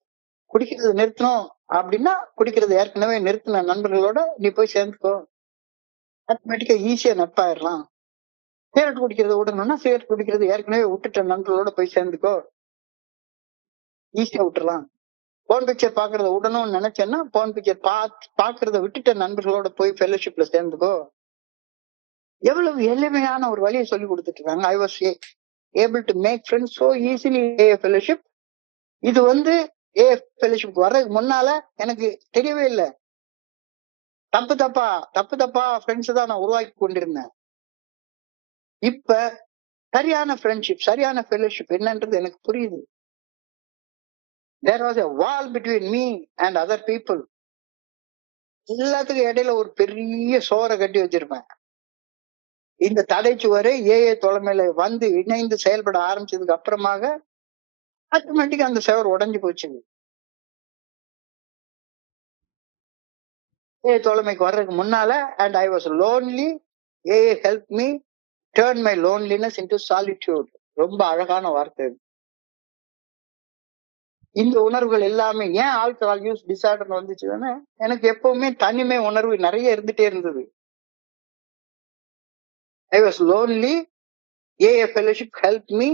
குடிக்கிறது நிறுத்தணும் அப்படின்னா குடிக்கிறது ஏற்கனவே நிறுத்தின நண்பர்களோட நீ போய் சேர்ந்துக்கோ, ஆட்டோமேட்டிக்கா ஈஸியா நட்பாயிடலாம். சிகரெட் குடிக்கிறத விடணும்னா சிகரெட் குடிக்கிறது ஏற்கனவே விட்டுட்ட நண்பர்களோட போய் சேர்ந்துக்கோ, ஈஸியா விட்டுறலாம். போன் பிக்சர் பாக்குறத விடணும்னு நினைச்சேன்னா போன் பிக்சர் பாக்குறத விட்டுட்ட நண்பர்களோட போய் ஃபெல்லோஷிப்ல சேர்ந்துக்கோ. எவ்வளவு எளிமையான ஒரு வழியை சொல்லி கொடுத்துட்டு இருக்காங்க. I was able to make friends so easily a fellowship. இது ஏ ஃபெல்லோஷிப் வர்றதுக்கு முன்னால எனக்கு தெரியவே இல்லை. தப்பு தப்பா ஃப்ரெண்ட்ஸ் தான் நான் உருவாக்கி கொண்டிருந்தேன். இப்ப சரியான ஃப்ரெண்ட்ஷிப், சரியான ஃபெல்லோஷிப் என்னன்றது எனக்கு புரியுது. There was a wall between me and other people. எல்லாத்துக்கும் இடையில ஒரு பெரிய சோரை கட்டி வச்சிருப்பேன். இந்த தடைச்சுவரை ஏஏ தலைமையில வந்து இணைந்து செயல்பட ஆரம்பிச்சதுக்கு அப்புறமாக ஆட்டோமேட்டிக்கா அந்த செவர் உடைஞ்சு போச்சு. ஏஏ தோழமைக்கு வர்றதுக்கு முன்னால and I was lonely. AA help me turn my loneliness into solitude. ரொம்ப அழகான வார்த்தை இது. இந்த உணர்வுகள் எல்லாமே ஏன் ஆல்கஹால் யூஸ் டிசார்டர் வந்துச்சுன்னா, எனக்கு எப்பவுமே தனிமை உணர்வு நிறைய இருந்துட்டே இருந்தது. I was lonely. AA fellowship help me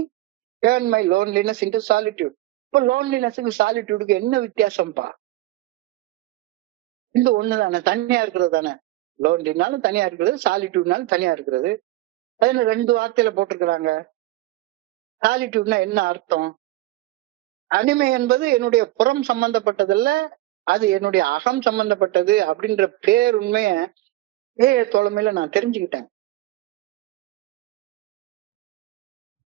turn my loneliness into solitude. இப்போ லோன்லினஸுக்கு சாலிட்யூடுக்கு என்ன வித்தியாசம்ப்பா? இந்த ஒண்ணுதானே, தனியா இருக்கிறது தானே. லோன்லினாலும் தனியா இருக்கிறது, சாலிட்யூட்னாலும் தனியா இருக்கிறது. அதுல 2 வார்த்தையில போட்டிருக்கிறாங்க. சாலிட்யூட்னா என்ன அர்த்தம்? தனிமை என்பது என்னுடைய புறம் சம்பந்தப்பட்டதல்ல, அது என்னுடைய அகம் சம்பந்தப்பட்டது அப்படின்ற பேருண்மைய தோழமையில நான் தெரிஞ்சுக்கிட்டேன்.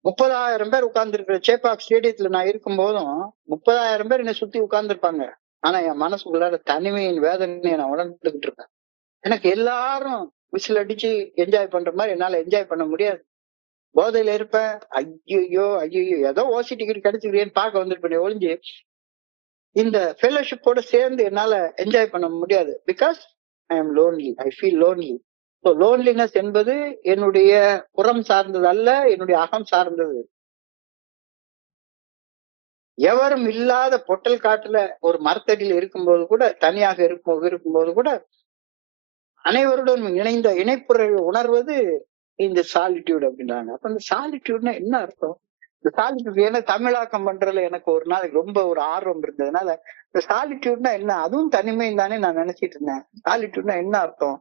30,000 பேர் உட்கார்ந்து இருக்கிற சேப்பாக் ஸ்டேடியத்துல நான் இருக்கும் போதும் 30,000 பேர் என்னை சுத்தி உட்கார்ந்து இருப்பாங்க. ஆனா என் மனசுக்குள்ளார தனிமையின் வேதனையை நான் உணர்ந்துகிட்டு இருப்பேன். எனக்கு எல்லாரும் விசில் அடிச்சு என்ஜாய் பண்ற மாதிரி என்னால என்ஜாய் பண்ண முடியாது. போதையில இருப்பேன். ஐயோ ஏதோ ஓசி டிக்கெட் கிடைச்சிருக்கேன்னு பார்க்க வந்திருப்பேன் ஒழிஞ்சு இந்த ஃபெலோஷிப்போட சேர்ந்து என்னால என்ஜாய் பண்ண முடியாது. Because I am lonely. I feel lonely. So loneliness என்பது என்னுடைய புறம் சார்ந்தது அல்ல, என்னுடைய அகம் சார்ந்தது. எவரும் இல்லாத பொட்டல் காட்டுல ஒரு மரத்தடியில் இருக்கும்போது கூட, தனியாக இருக்கும்போது கூட அனைவருடன் இணைந்த இணைப்புறவை உணர்வது இந்த சாலிட்யூட் அப்படின்றாங்க. அப்ப இந்த சாலிட்யூட்னா என்ன அர்த்தம்? இந்த சாலிட்யூட் ஏன்னா தமிழாக்கம் பண்றதுல எனக்கு ஒரு நாளைக்கு ரொம்ப ஒரு ஆர்வம் இருந்ததுனால இந்த சாலிட்யூட்னா என்ன, அதுவும் தனிமையும் தானே நான் நினைச்சிட்டு இருந்தேன். சாலிட்யூட்னா என்ன அர்த்தம்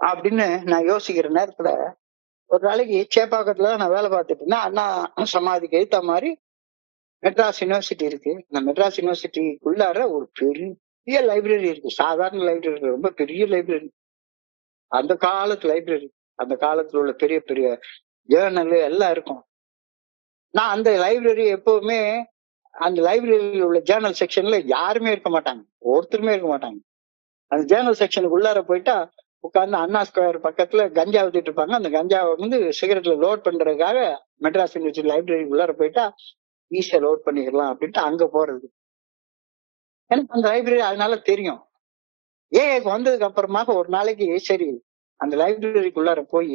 அப்படின்னு நான் யோசிக்கிற நேரத்துல ஒரு நாளைக்கு சேப்பாக்கத்துல நான் வேலை பார்த்துட்டு இருந்தேன். அண்ணா சமாதிக்கு எழுத்த மாதிரி மெட்ராஸ் யூனிவர்சிட்டி இருக்கு. இந்த மெட்ராஸ் யூனிவர்சிட்டிக்குள்ளார ஒரு பெரிய லைப்ரரி இருக்கு. சாதாரண லைப்ரரி, ரொம்ப பெரிய லைப்ரரி. அந்த காலத்து லைப்ரரி, அந்த காலத்துல உள்ள பெரிய பெரிய ஜேர்னல் எல்லாம் இருக்கும். நான் அந்த லைப்ரரி எப்பவுமே அந்த லைப்ரரியில் உள்ள ஜேர்னல் செக்ஷன்ல யாருமே இருக்க மாட்டாங்க, ஒருத்தருமே இருக்க மாட்டாங்க. அந்த ஜேர்னல் செக்ஷனுக்கு உள்ளார போயிட்டா உட்கார்ந்து அண்ணா ஸ்கொயர் பக்கத்துல கஞ்சா ஊத்திட்டு இருப்பாங்க. அந்த கஞ்சாவை வந்து சிகரெட்ல லோட் பண்றதுக்காக மெட்ராஸ் யூனிவர்சிட்டி லைப்ரரி உள்ளார போயிட்டா ஈஸியா லோட் பண்ணிக்கலாம் அப்படின்ட்டு அங்க போறது. எனக்கு அந்த லைப்ரரி அதனால தெரியும். ஏஐக்கு வந்ததுக்கு அப்புறமாக ஒரு நாளைக்கு சரி அந்த லைப்ரரிக்குள்ளார போய்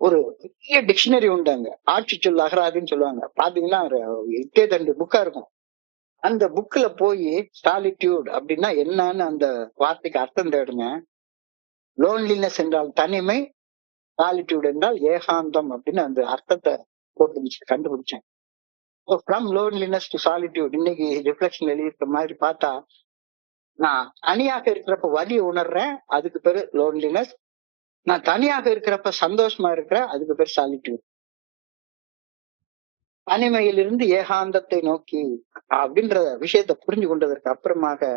ஒரு பெரிய டிக்ஷனரி உண்டு அங்க, ஆட்சி சொல் அகராதின்னு சொல்லுவாங்க. பாத்தீங்கன்னா ஒரு 8 புக்கா இருக்கும். அந்த புக்ல போய் சாலிட்யூட் அப்படின்னா என்னன்னு அந்த வார்த்தைக்கு அர்த்தம் தேடுங்க. லோன்லினஸ் என்றால் தனிமை, சாலிட்யூட் என்றால் ஏகாந்தம் அப்படின்னு அந்த அர்த்தத்தை போட்டு கண்டுபிடிச்சேன். From loneliness to solitude. இன்னைக்கு ரிஃப்ளெக்ஷன் எழுதியிருக்க மாதிரி பார்த்தா நான் தனியாக இருக்கிறப்ப வலி உணர்றேன், அதுக்கு பேரு லோன்லினஸ். நான் தனியாக இருக்கிறப்ப சந்தோஷமா இருக்கிறேன், அதுக்கு பேர் சாலிட்யூட். தனிமையிலிருந்து ஏகாந்தத்தை நோக்கி அப்படின்ற விஷயத்தை புரிஞ்சு கொண்டதற்கு அப்புறமாக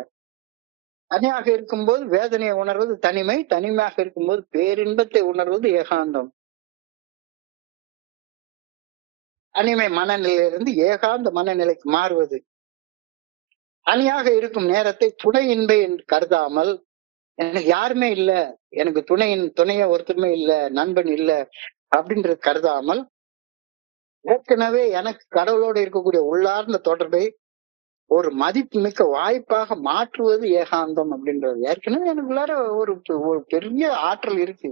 தனியாக இருக்கும்போது வேதனையை உணர்வது தனிமை, தனிமையாக இருக்கும்போது பேரின்பத்தை உணர்வது ஏகாந்தம். தனிமை மனநிலையிலிருந்து ஏகாந்த மனநிலைக்கு மாறுவது. தனியாக இருக்கும் நேரத்தை துணை இன்பை என்று கருதாமல், எனக்கு யாருமே இல்ல, எனக்கு துணைய ஒருத்தருமே இல்ல, நண்பன் இல்ல அப்படின்றது கருதாமல், ஏற்கனவே எனக்கு கடவுளோடு இருக்கக்கூடிய உள்ளார்ந்த தொடர்பை ஒரு மதிப்பு மிக்க வாய்ப்பாக மாற்றுவது ஏகாந்தம் அப்படின்றது. ஏற்கனவே எனக்குள்ளார ஒரு ஒரு பெரிய ஆற்றல் இருக்கு.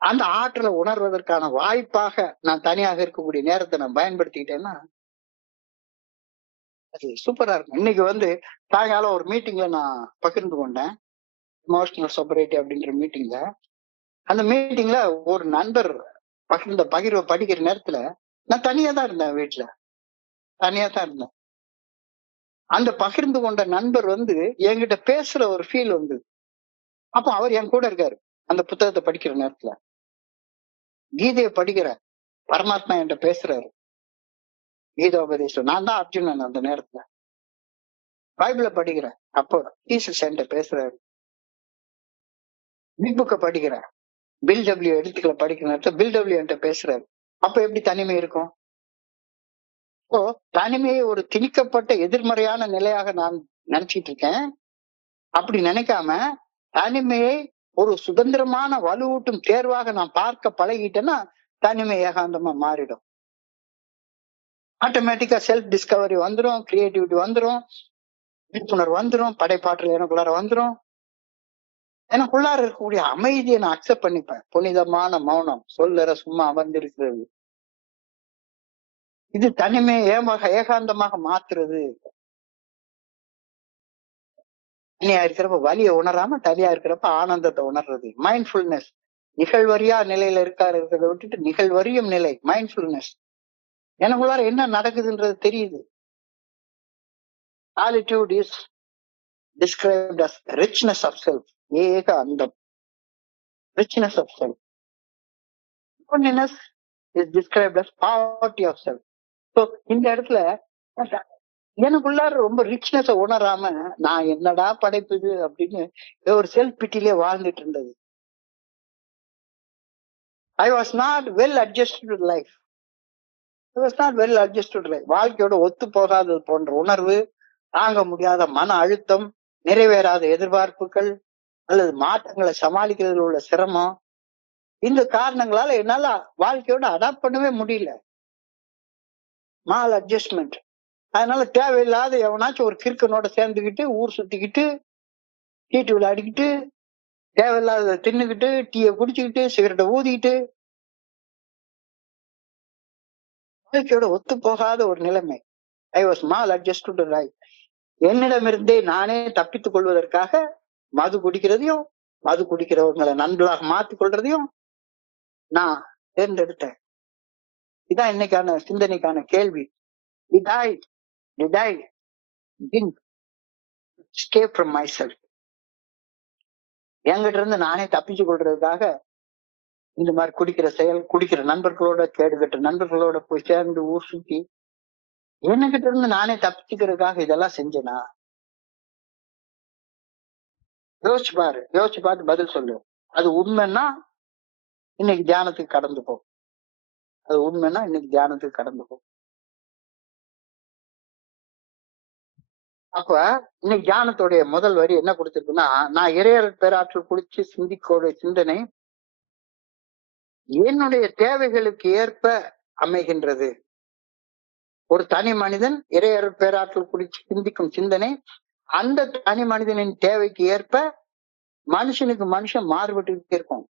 அந்த ஆற்றலை உணர்வதற்கான வாய்ப்பாக நான் தனியாக இருக்கக்கூடிய நேரத்தை நான் பயன்படுத்திக்கிட்டேன்னா அது சூப்பரா இருக்கும். இன்னைக்கு வந்து சாயங்காலம் ஒரு மீட்டிங்ல நான் பகிர்ந்து கொண்டேன், எமோஷனல் சொபரேட்டி அப்படின்ற மீட்டிங்ல. அந்த மீட்டிங்ல ஒரு நண்பர் பகிர்வை படிக்கிற நேரத்துல நான் தனியா தான் இருந்தேன், வீட்டுல தனியா தான் இருந்தேன். அந்த பகிர்ந்து கொண்ட நண்பர் வந்து என்கிட்ட பேசுற ஒரு ஃபீல் வந்து, அப்ப அவர் என் கூட இருக்காரு. அந்த புத்தகத்தை படிக்கிற நேரத்துல கீதையை படிக்கிற பரமாத்மா என்கிட்ட பேசுறாரு, கீதோபதேசம். நான் தான் அர்ஜுனன் அந்த நேரத்துல. பைபிளை படிக்கிறேன், அப்போ ஜீசஸ் என்கிட்ட பேசுறாரு. பிக் புக்கை படிக்கிறேன், பில் டபிள்யூ எழுத்துக்களை படிக்கிற நேரத்துல பில் டபிள்யூ என்கிட்ட பேசுறாரு. அப்ப எப்படி தனிமை இருக்கும்? இப்போ தனிமையை ஒரு திணிக்கப்பட்ட எதிர்மறையான நிலையாக நான் நினைச்சிட்டு இருக்கேன். அப்படி நினைக்காம தனிமையை ஒரு சுதந்திரமான வலுவூட்டும் தேர்வாக நான் பார்க்க பழகிட்டேன்னா தனிமை ஏகாந்தமா மாறிடும். ஆட்டோமேட்டிக்கா செல்ஃப் டிஸ்கவரி வந்துரும், கிரியேட்டிவிட்டி வந்துரும், விழிப்புணர்வு வந்துரும், படைப்பாற்றல் எனக்குள்ளார வந்துரும். எனக்குள்ளார இருக்கக்கூடிய அமைதியை நான் அக்செப்ட் பண்ணிப்பேன். புனிதமான மௌனம், சொல்லற சும்மா அமர்ந்திருக்கிறது. இது தனிமையை ஏகாந்தமாக மாத்துறது. தனியா இருக்கிறப்ப வலியை உணராம தனியா இருக்கிறப்ப ஆனந்தத்தை உணர்றது. மைண்ட்ஃபுல்னஸ், நிகழ்வறியா நிலையில இருக்கிறத விட்டுட்டு நிகழ்வறியும் நிலை, மைண்ட்ஃபுல்னஸ். எனக்குள்ளார என்ன நடக்குதுன்றது தெரியுது. Solitude is described as richness of self. ஏக அந்தம், richness of self. Loneliness is described as poverty of self. So இந்த இடத்துல எனக்குள்ளார ரொம்ப ரிச்னஸ் உணராம நான் என்னடா படைப்புது அப்படின்னு ஒரு செல்ஃப் பிட்டிலே வாழ்ந்துட்டு இருந்தது. I was not well adjusted to life. I was not well adjusted to life. வாழ்க்கையோட ஒத்து போகாதது போன்ற உணர்வு, தாங்க முடியாத மன அழுத்தம், நிறைவேறாத எதிர்பார்ப்புகள் அல்லது மாற்றங்களை சமாளிக்கிறதுல உள்ள சிரமம், இந்த காரணங்களால என்னால வாழ்க்கையோட அடாப்ட் பண்ணவே முடியல. Mall adjustment. அதனால தேவையில்லாத எவனாச்சும் ஒரு கிறுக்கனோட சேர்ந்துக்கிட்டு ஊர் சுத்திக்கிட்டு சீட்டு விளையாடிக்கிட்டு தேவையில்லாத தின்னுக்கிட்டு டீயை குடிச்சுக்கிட்டு சிகரெட்டை ஊதிக்கிட்டு வாழ்க்கையோட ஒத்து போகாத ஒரு நிலைமை. I was maladjusted to life. என்னிடமிருந்தே நானே தப்பித்துக் கொள்வதற்காக மது குடிக்கிறதையும் மது குடிக்கிறவங்களை நண்பர்களாக மாத்திக் கொள்றதையும் நான் தேர்ந்தெடுத்தேன். இதான் இன்னைக்கான சிந்தனைக்கான கேள்வி. Did I think escape from myself? என்கிட்ட இருந்து நானே தப்பிச்சு கொள்றதுக்காக இந்த மாதிரி குடிக்கிற செயல், குடிக்கிற நண்பர்களோட, கேடுகட்ட நண்பர்களோட போய் சேர்ந்து ஊர் சுத்தி என்கிட்ட இருந்து நானே தப்பிச்சுக்கிறதுக்காக இதெல்லாம் செஞ்சேனா? யோசிச்சு பார்த்து பதில் சொல்லு. அது உண்மைன்னா இன்னைக்கு தியானத்துக்கு கடந்து போ. அது உண்மைன்னா இன்னைக்கு தியானத்துக்கு கடந்து போ. அப்ப இன்னைக்கு தியானத்துடைய முதல் வரி என்ன கொடுத்திருக்குன்னா, நான் இறையர் பேராற்றல் குடிச்சு சிந்திக்கோட சிந்தனை என்னுடைய தேவைகளுக்கு ஏற்ப அமைகின்றது. ஒரு தனி மனிதன் இறையர் பேராற்றல் குடிச்சு சிந்திக்கும் சிந்தனை அந்த தனி மனிதனின் தேவைக்கு ஏற்ப மனுஷனுக்கு மனுஷன் மாறுபட்டு இருக்கும்.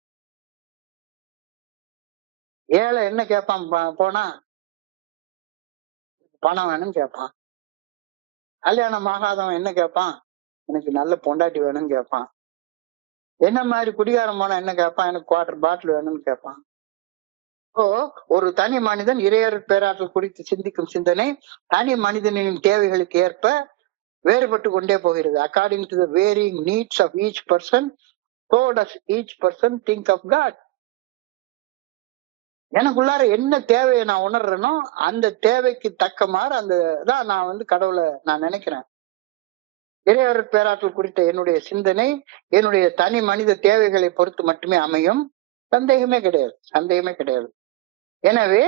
ஏழை என்ன கேட்பான் போனா? பணம் வேணும்னு கேட்பான். கல்யாணம் ஆகாதவன் என்ன கேட்பான்? எனக்கு நல்ல பொண்டாட்டி வேணும்னு கேட்பான். என்ன மாதிரி குடிகாரம் போனா என்ன கேட்பான்? எனக்கு குவார்டர் பாட்டில் வேணும்னு கேட்பான். ஒரு தனி மனிதன் இறையர் பேராற்றல் குறித்து சிந்திக்கும் சிந்தனை தனி மனிதனின் தேவைகளுக்கு ஏற்ப வேறுபட்டு கொண்டே போகிறது. According to the varying needs of each person, so does each person think of God. எனக்குள்ளார என்ன தேவையை நான் உணர்றேனோ அந்த தேவைக்கு தக்கமாறு அந்த தான் நான் கடவுளை நான் நினைக்கிறேன். இறையர் பேராற்றல் குறித்த என்னுடைய சிந்தனை என்னுடைய தனி மனித தேவைகளை பொறுத்து மட்டுமே அமையும். சந்தேகமே கிடையாது. எனவே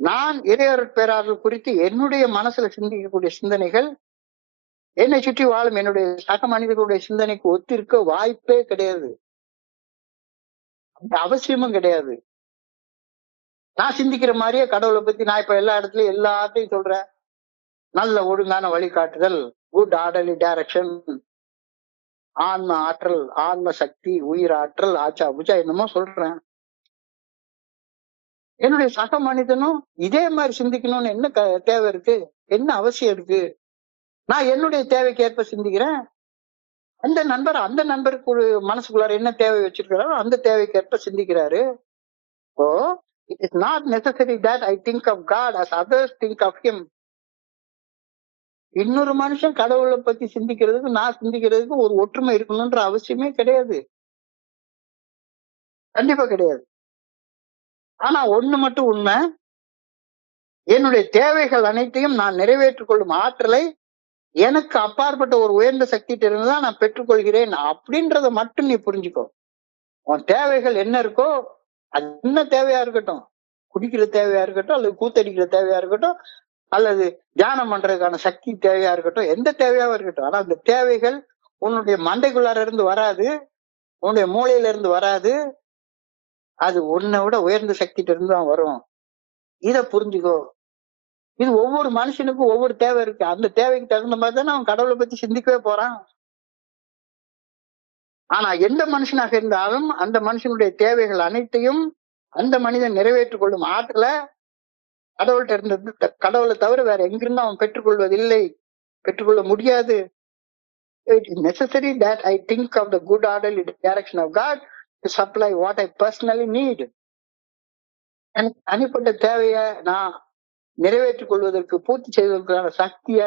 நான் இறையர் பேராற்றல் குறித்து என்னுடைய மனசுல சிந்திக்கக்கூடிய சிந்தனைகள் என்னை சுற்றி வாழும் என்னுடைய சக மனிதர்களுடைய சிந்தனைக்கு ஒத்திருக்க வாய்ப்பே கிடையாது, அவசியமும் கிடையாது. நான் சிந்திக்கிற மாதிரியே கடவுளை பத்தி நான் இப்ப எல்லா இடத்துலயும் எல்லாத்தையும் சொல்றேன். நல்ல ஒழுங்கான வழிகாட்டுதல், குட் ஆர்டர்லி டைரக்ஷன், ஆன்ம ஆற்றல், ஆன்ம சக்தி, உயிர் ஆற்றல், ஆச்சா புச்சா என்னமோ சொல்றேன். என்னுடைய சக மனிதனும் இதே மாதிரி சிந்திக்கணும்னு என்ன தேவை இருக்கு? என்ன அவசியம் இருக்கு? நான் என்னுடைய தேவைக்கு ஏற்ப சிந்திக்கிறேன். அந்த நண்பருக்கு ஒரு மனசுக்குள்ளார என்ன தேவை வச்சிருக்கிறாரோ அந்த தேவைக்கு ஏற்ப சிந்திக்கிறாரு. So it is not necessary that I think of God as others think of him. இன்னொரு மனுஷன் கடவுளை பத்தி சிந்திக்கிறதுக்கு நான் சிந்திக்கிறதுக்கு ஒரு ஒற்றுமை இருக்கணும்ன்ற அவசியமே கிடையாது, கண்டிப்பா கிடையாது. ஆனா ஒண்ணு மட்டும் உண்மை, என்னுடைய தேவைகள் அனைத்தையும் நான் நிறைவேற்றிக் கொள்ளும் ஆற்றலை எனக்கு அப்பாற்பட்ட ஒரு உயர்ந்த சக்திகிட்ட இருந்துதான் நான் பெற்றுக்கொள்கிறேன் அப்படின்றத மட்டும் நீ புரிஞ்சுக்கோ. உன் தேவைகள் என்ன இருக்கோ அது என்ன தேவையா இருக்கட்டும், குடிக்கிற தேவையா இருக்கட்டும், அல்லது கூத்தடிக்கிற தேவையா இருக்கட்டும், அல்லது தியானம் பண்றதுக்கான சக்தி தேவையா இருக்கட்டும், எந்த தேவையாவும் இருக்கட்டும். ஆனா அந்த தேவைகள் உன்னுடைய மண்டைக்குள்ளார இருந்து வராது, உன்னுடைய மூளையில இருந்து வராது, அது உன்னை விட உயர்ந்த சக்திகிட்ட இருந்து தான் வரும். இத புரிஞ்சுக்கோ. இது ஒவ்வொரு மனுஷனுக்கும் ஒவ்வொரு தேவை இருக்கு. அந்த தேவைக்கு தகுந்த மாதிரி தானே அவன் கடவுளை பத்தி சிந்திக்கவே போறான். ஆனா எந்த மனுஷனாக இருந்தாலும் அந்த மனுஷனுடைய தேவைகள் அனைத்தையும் அந்த மனிதன் நிறைவேற்றிக் கொள்ளும் ஆற்றல கடவுள்கிட்ட இருந்தது, கடவுளை தவிர வேற எங்கிருந்து அவன் பெற்றுக்கொள்வதில்லை, பெற்றுக்கொள்ள முடியாது. It is necessary that I think of the good orderly direction of God to supply what I personally need. எனக்கு தனிப்பட்ட தேவைய நான் நிறைவேற்றிக் கொள்வதற்கு, பூர்த்தி செய்வதற்கான சக்திய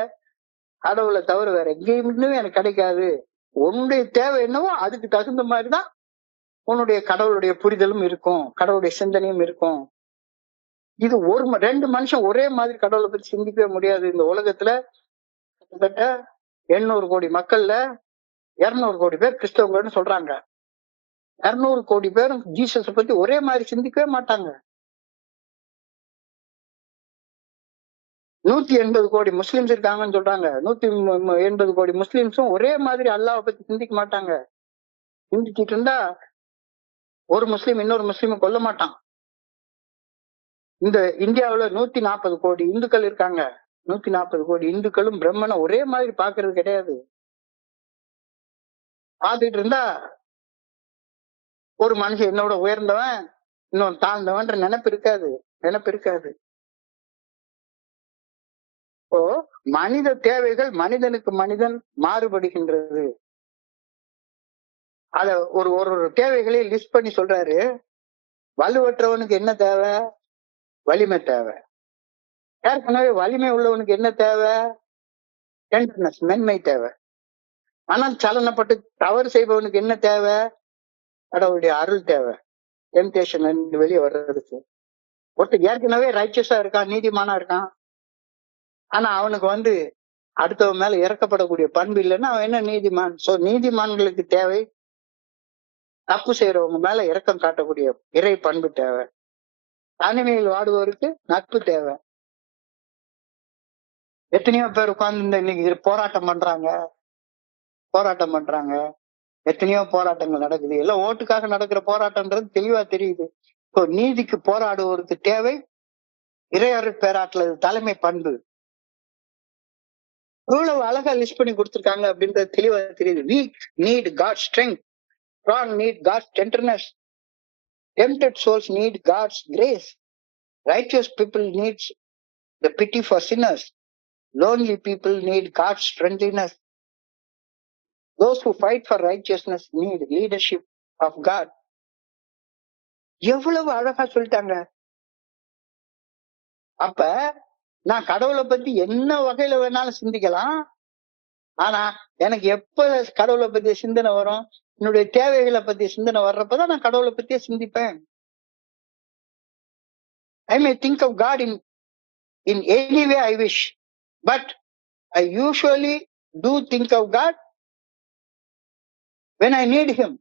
கடவுளை தவிர வேற எங்கேயுமே எனக்கு கிடைக்காது. உன்னுடைய தேவை என்னவோ அதுக்கு தகுந்த மாதிரிதான் உன்னுடைய கடவுளுடைய புரிதலும் இருக்கும், கடவுளுடைய சிந்தனையும் இருக்கும். இது ரெண்டு மனுஷன் ஒரே மாதிரி கடவுளை பத்தி சிந்திக்கவே முடியாது. இந்த உலகத்துல கிட்டத்தட்ட 800 கோடி மக்கள்ல 200 கோடி பேர் கிறிஸ்தவங்கன்னு சொல்றாங்க. 200 கோடி பேரும் ஜீசஸ பத்தி ஒரே மாதிரி சிந்திக்கவே மாட்டாங்க. 180 கோடி முஸ்லிம்ஸ் இருக்காங்கன்னு சொல்றாங்க. 180 கோடி முஸ்லிம்ஸும் ஒரே மாதிரி அல்லாஹ்வை பத்தி சிந்திக்க மாட்டாங்க. சிந்திச்சிட்டு இருந்தா ஒரு முஸ்லீம் இன்னொரு முஸ்லீமை கொல்ல மாட்டான். இந்த இந்தியாவுல 140 கோடி இந்துக்கள் இருக்காங்க. 140 கோடி இந்துக்களும் பிரம்மனை ஒரே மாதிரி பாக்குறது கிடையாது. பார்த்துட்டு இருந்தா ஒரு மனுஷன் என்னோட உயர்ந்தவன் இன்னொரு தாழ்ந்தவன்ற நினைப்பு இருக்காது. இப்போ மனித தேவைகள் மனிதனுக்கு மனிதன் மாறுபடுகின்றது. அத ஒரு ஒரு தேவைகளை லிஸ்ட் பண்ணி சொல்றாரு. வலுவற்றவனுக்கு என்ன தேவை? வலிமை தேவை. ஏற்கனவே வலிமை உள்ளவனுக்கு என்ன தேவை? டெண்டர்னஸ், மென்மை தேவை. ஆனால் சலனப்பட்டு தவறு செய்பவனுக்கு என்ன தேவை? கடவுளுடைய அருள் தேவை, டெம்டேஷன் வெளியே வர்றதுக்கு. ஒருத்தர் ஏற்கனவே ரைச்சஸா இருக்கான், நீதிமானா இருக்கான், ஆனா அவனுக்கு அடுத்தவன் மேல இறக்கப்படக்கூடிய பண்பு இல்லைன்னா அவன் என்ன நீதிமான்? சோ நீதிமான்களுக்கு தேவை தப்பு செய்யறவங்க மேல இரக்கம் காட்டக்கூடிய இறை பண்பு தேவை. தனிமையில் வாடுவோருக்கு நட்பு தேவை. எத்தனையோ பேர் உட்கார்ந்து இன்னைக்கு போராட்டம் பண்றாங்க. எத்தனையோ போராட்டங்கள் நடக்குது. எல்லாம் ஓட்டுக்காக நடக்கிற போராட்டம்ன்றது தெளிவா தெரியுது. இப்போ நீதிக்கு போராடுவோருக்கு தேவை இறையருள் பேராற்றல், தலைமை பண்பு. எவ்வளவு அழகா லிஸ்ட் பண்ணி கொடுத்திருக்காங்க அப்படின்றது தெளிவா தெரியுது. Weak need God's strength, strong need God's tenderness, tempted souls need God's grace, righteous people need the pity for sinners, lonely people need God's friendliness, those who fight for righteousness need leadership of God. எவ்வளவு அழகா சொல்லிட்டாங்க. அப்ப நான் கடவுளை பத்தி என்ன வகையில வேணாலும் சிந்திக்கலாம். ஆனா எனக்கு எப்ப கடவுளை பத்திய சிந்தனை வரும்? என்னுடைய தேவைகளை பத்திய சிந்தனை வர்றப்பதான் நான் கடவுளை பத்தியே சிந்திப்பேன். I may think of God in any way I wish, but I usually do think of God when I need him.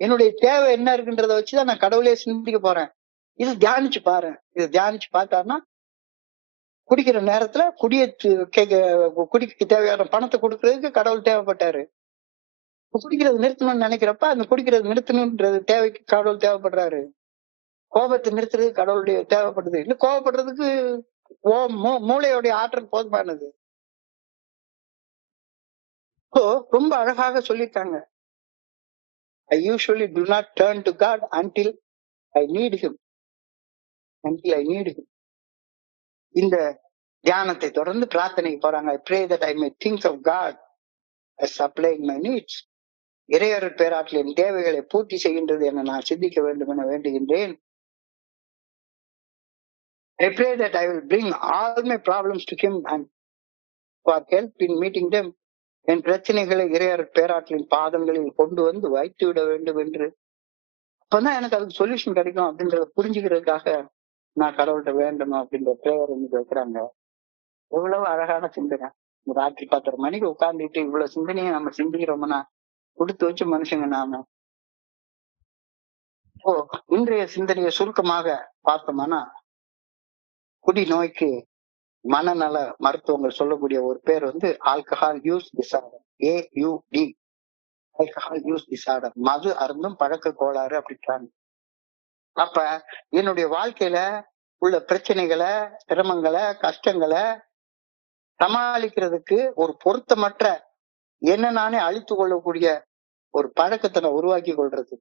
என்னுடைய தேவை என்ன இருக்குன்றத வச்சுதான் நான் கடவுளே சிந்திக்க போறேன். இது தியானிச்சு பாரு. இது தியானிச்சு பார்த்தாருன்னா குடிக்கிற நேரத்துல குடிக்க தேவையான பணத்தை கொடுக்கறதுக்கு கடவுள் தேவைப்பட்டாரு. குடிக்கிறது நிறுத்தணும்னு நினைக்கிறப்ப அந்த குடிக்கிறது நிறுத்தணும்ன்றது தேவைக்கு கடவுள் தேவைப்படுறாரு. கோபத்தை நிறுத்துறதுக்கு கடவுளுடைய தேவைப்படுது. இல்ல கோபப்படுறதுக்கு மூளையோடைய ஆற்றல் போதுமானது. ரொம்ப அழகாக சொல்லிட்டாங்க. I usually do not turn to God until I need him. இந்த தியானத்தை தொடர்ந்து பிரார்த்தனைக்கு போறாங்க. I pray that I may think of God as supplying my needs. இறையருள் பேராற்றலின் தேவைகளை பூர்த்தி செய்கின்றது என நான் சிந்திக்க வேண்டும் என வேண்டுகின்றேன். I pray that I will bring all my problems to him and for help in meeting them. என் பிரச்சனைகளை இறையருள் பேராற்றலின் பாதங்களில் கொண்டு வந்து வைத்து விட வேண்டும் என்று, அப்பதான் எனக்கு அதுக்கு சொல்யூஷன் கிடைக்கும் அப்படின்றத புரிஞ்சுக்கிறதுக்காக நான் கடவுள்கிட்ட வேண்டணும் அப்படின்ற பிரேயர் இன்னைக்கு வைக்கிறாங்க. எவ்வளவு அழகான சிந்தனை. ராத்திரி 10:30 மணிக்கு உட்கார்ந்துட்டு இவ்வளவு சிந்தனையை நம்ம சிந்திக்கிறோம்னா கொடுத்து வச்ச மனுஷங்க நாம. இன்றைய சிந்தனையை சுருக்கமாக பார்த்தோம்னா, குடி நோய்க்கு மனநல மருத்துவங்கள் சொல்லக்கூடிய ஒரு பேர் alcohol use disorder, AUD. Alcohol use disorder, மது அருந்தும் பழக்க கோளாறு அப்படின்றாங்க. அப்ப என்னுடைய வாழ்க்கையில உள்ள பிரச்சனைகளை, சிரமங்களை, கஷ்டங்களை சமாளிக்கிறதுக்கு ஒரு பொருத்தமற்ற என்ன நானே அழித்துக் கொள்ளக்கூடிய ஒரு பழக்கத்தை நான் உருவாக்கி கொள்றது.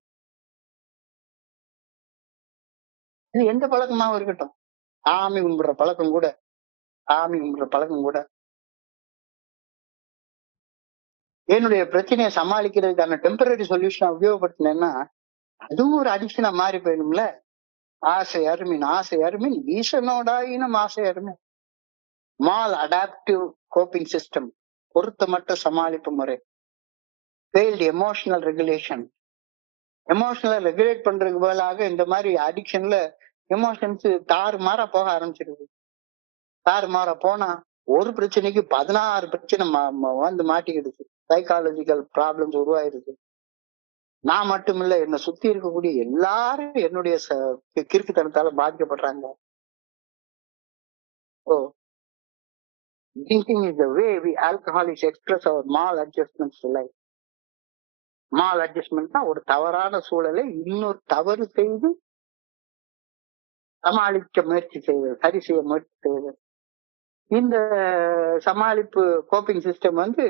இது எந்த பழக்கமாவும் இருக்கட்டும். சாமி கும்பிடுற பழக்கம் கூட சாமி கும்பிடுற பழக்கம் கூட என்னுடைய பிரச்சனையை சமாளிக்கிறதுக்கான டெம்பரரி சொல்யூஷனா உபயோகப்படுத்தினேன்னா அதுவும் ஒரு அடிக்ஷனா மாறி போயிடும்ல. ஆசை அருமின் ஆசை அருமின் ஈசனோடாயினும் ஆசை அருமின். ஸ்மால் அடாப்டிவ் கோப்பிங் சிஸ்டம், பொருத்தமற்ற சமாளிப்பு முறை, ஃபெயில்டு எமோஷனல் ரெகுலேஷன். எமோஷனலை ரெகுலேட் பண்றதுக்கு பதிலாக இந்த மாதிரி அடிக்ஷன்ல எமோஷன்ஸ் தாறுமாறா போக ஆரம்பிச்சிருது. தாறுமாறா போனா ஒரு பிரச்சனைக்கு 16 பிரச்சனை வந்து மாட்டிக்கிடுது. Psychological problems உருவாயிருது. நான் மட்டும் இல்ல, என்னை சுத்தி இருக்கக்கூடிய எல்லாரும் என்னுடைய கிறுக்குத்தனத்தால பாதிக்கப்படுறாங்க. ஓ, drinking is the way we alcoholics express our maladjustments to life. Mall ஒரு தவறான சூழலை இன்னொரு தவறு செய்து சமாளிக்க முயற்சி செய்வது, சரி செய்ய முயற்சி செய்வது. இந்த சமாளிப்பு கோப்பிங் சிஸ்டம் வந்து,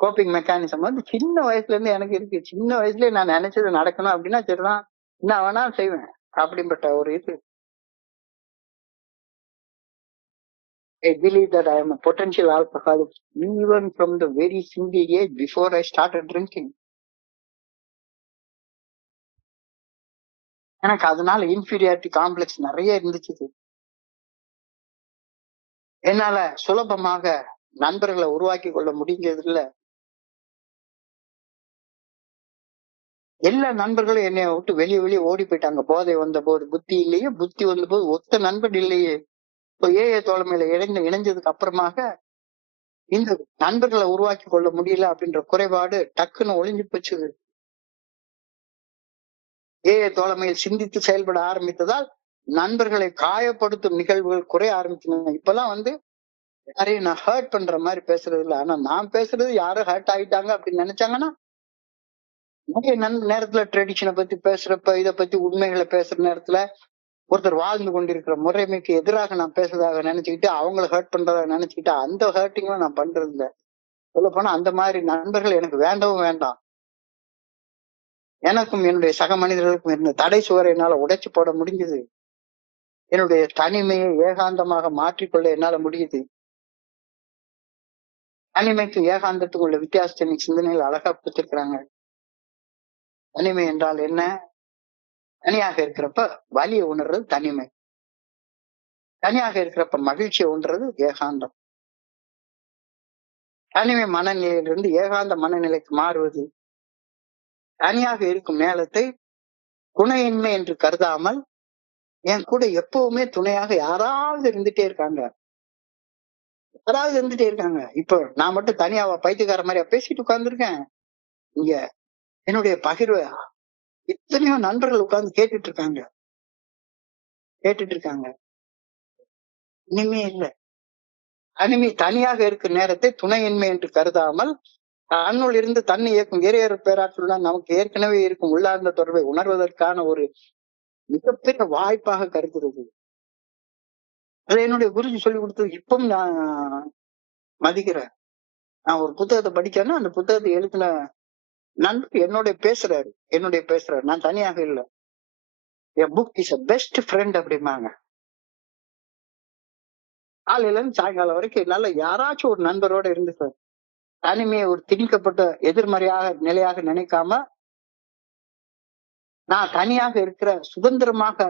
கோப்பிங் மெக்கானிசம் வந்து சின்ன வயசுல இருந்து எனக்கு இருக்கு. சின்ன வயசுலயே நான் நினைச்சது நடக்கணும் அப்படின்னா சரிதான், என்ன வேணா செய்வேன் அப்படிப்பட்ட ஒரு இது. I believe that I am a potential alcoholic even from the very single age before I started drinking. எனக்கு அதனால இன்ஃபீரியாரிட்டி காம்ப்ளெக்ஸ் நிறைய இருந்துச்சு. என்னால சுலபமாக நண்பர்களை உருவாக்கி கொள்ள முடிஞ்சதுல எல்லா நண்பர்களும் என்னைய விட்டு வெளியே ஓடி போயிட்டாங்க. போதை வந்த போது புத்தி இல்லையே, புத்தி வந்த போது ஒத்த நண்பன் இல்லையே. இப்போ ஏஏ தோழமையில இணைஞ்சதுக்கு அப்புறமாக இந்த நண்பர்களை உருவாக்கி கொள்ள முடியல அப்படின்ற குறைபாடு டக்குன்னு ஒளிஞ்சு போச்சு. ஏஏ தோழமையில் சிந்தித்து செயல்பட ஆரம்பித்ததால் நண்பர்களை காயப்படுத்தும் நிகழ்வுகள் குறைய ஆரம்பிச்சுங்க. இப்பெல்லாம் வந்து யாரையும் நான் ஹர்ட் பண்ற மாதிரி பேசுறது இல்லை. ஆனா நான் பேசுறது யாரும் ஹர்ட் ஆகிட்டாங்க அப்படின்னு நினைச்சாங்கன்னா நிறைய நேரத்துல ட்ரெடிஷனை பத்தி பேசுறப்ப, இதை பத்தி உண்மைகளை பேசுற நேரத்துல ஒருத்தர் வாழ்ந்து கொண்டிருக்கிற முறைமைக்கு எதிராக நான் பேசுறதாக நினைச்சுக்கிட்டு அவங்கள ஹர்ட் பண்றதாக நினைச்சுக்கிட்டு அந்த ஹர்ட்டிங்கும் நான் பண்றது இல்லை. சொல்ல போனா அந்த மாதிரி நண்பர்கள் எனக்கு வேண்டவும் வேண்டாம். எனக்கும் என்னுடைய சக மனிதர்களுக்கும் இருந்த தடை சுவரை என்னால உடைச்சு போட முடிஞ்சது. என்னுடைய தனிமையை ஏகாந்தமாக மாற்றிக்கொள்ள என்னால முடியுது. தனிமைக்கும் ஏகாந்தத்துக்கும் உள்ள வித்தியாசத்தை இன்னைக்கு சிந்தனைகள் அழகா கொடுத்திருக்கிறாங்க. தனிமை என்றால் என்ன? தனியாக இருக்கிறப்ப வலியை உணர்றது தனிமை, தனியாக இருக்கிறப்ப மகிழ்ச்சியை உணர்றது ஏகாந்தம். தனிமை மனநிலையிலிருந்து ஏகாந்த மனநிலைக்கு மாறுவது. தனியாக இருக்கும் நேரத்தை துணையின்மை என்று கருதாமல் என் கூட எப்பவுமே துணையாக யாராவது இருந்துட்டே இருக்காங்க. இப்ப நான் மட்டும் தனியாவா பைத்தியக்கார மாதிரியா பேசிட்டு உட்கார்ந்துருக்கேன். இங்க என்னுடைய பகிர்வை எத்தனையோ நண்பர்கள் உட்கார்ந்து கேட்டுட்டு இருக்காங்க. இனிமே இல்ல. தனியாக இருக்கிற நேரத்தை துணையின்மை என்று கருதாமல் தன்னுள் இருந்து தன்னை இயக்கும் இறையர் பேராற்றல் தான் நமக்கு ஏற்கனவே இருக்கும் உள்ளார்ந்த தொடர்பை உணர்வதற்கான ஒரு மிகப்பெரிய வாய்ப்பாக கருதுறது. அதை என்னுடைய குருஜி சொல்லி கொடுத்தது இப்பவும் நான் மதிக்கிறேன். நான் ஒரு புத்தகத்தை படிச்சேன்னா அந்த புத்தகத்தை எழுதின நண்பர் என்னுடைய பேசுறாரு. நான் தனியாக இல்லை. என் book is a best friend அப்படிம்பாங்க. காலையில இருந்து சாயங்காலம் வரைக்கும் என்னால யாராச்சும் ஒரு நண்பரோட இருந்து சார் தனிமையை ஒரு திணிக்கப்பட்ட எதிர்மறையாக நிலையாக நினைக்காம நான் தனியாக இருக்கிற சுதந்திரமாக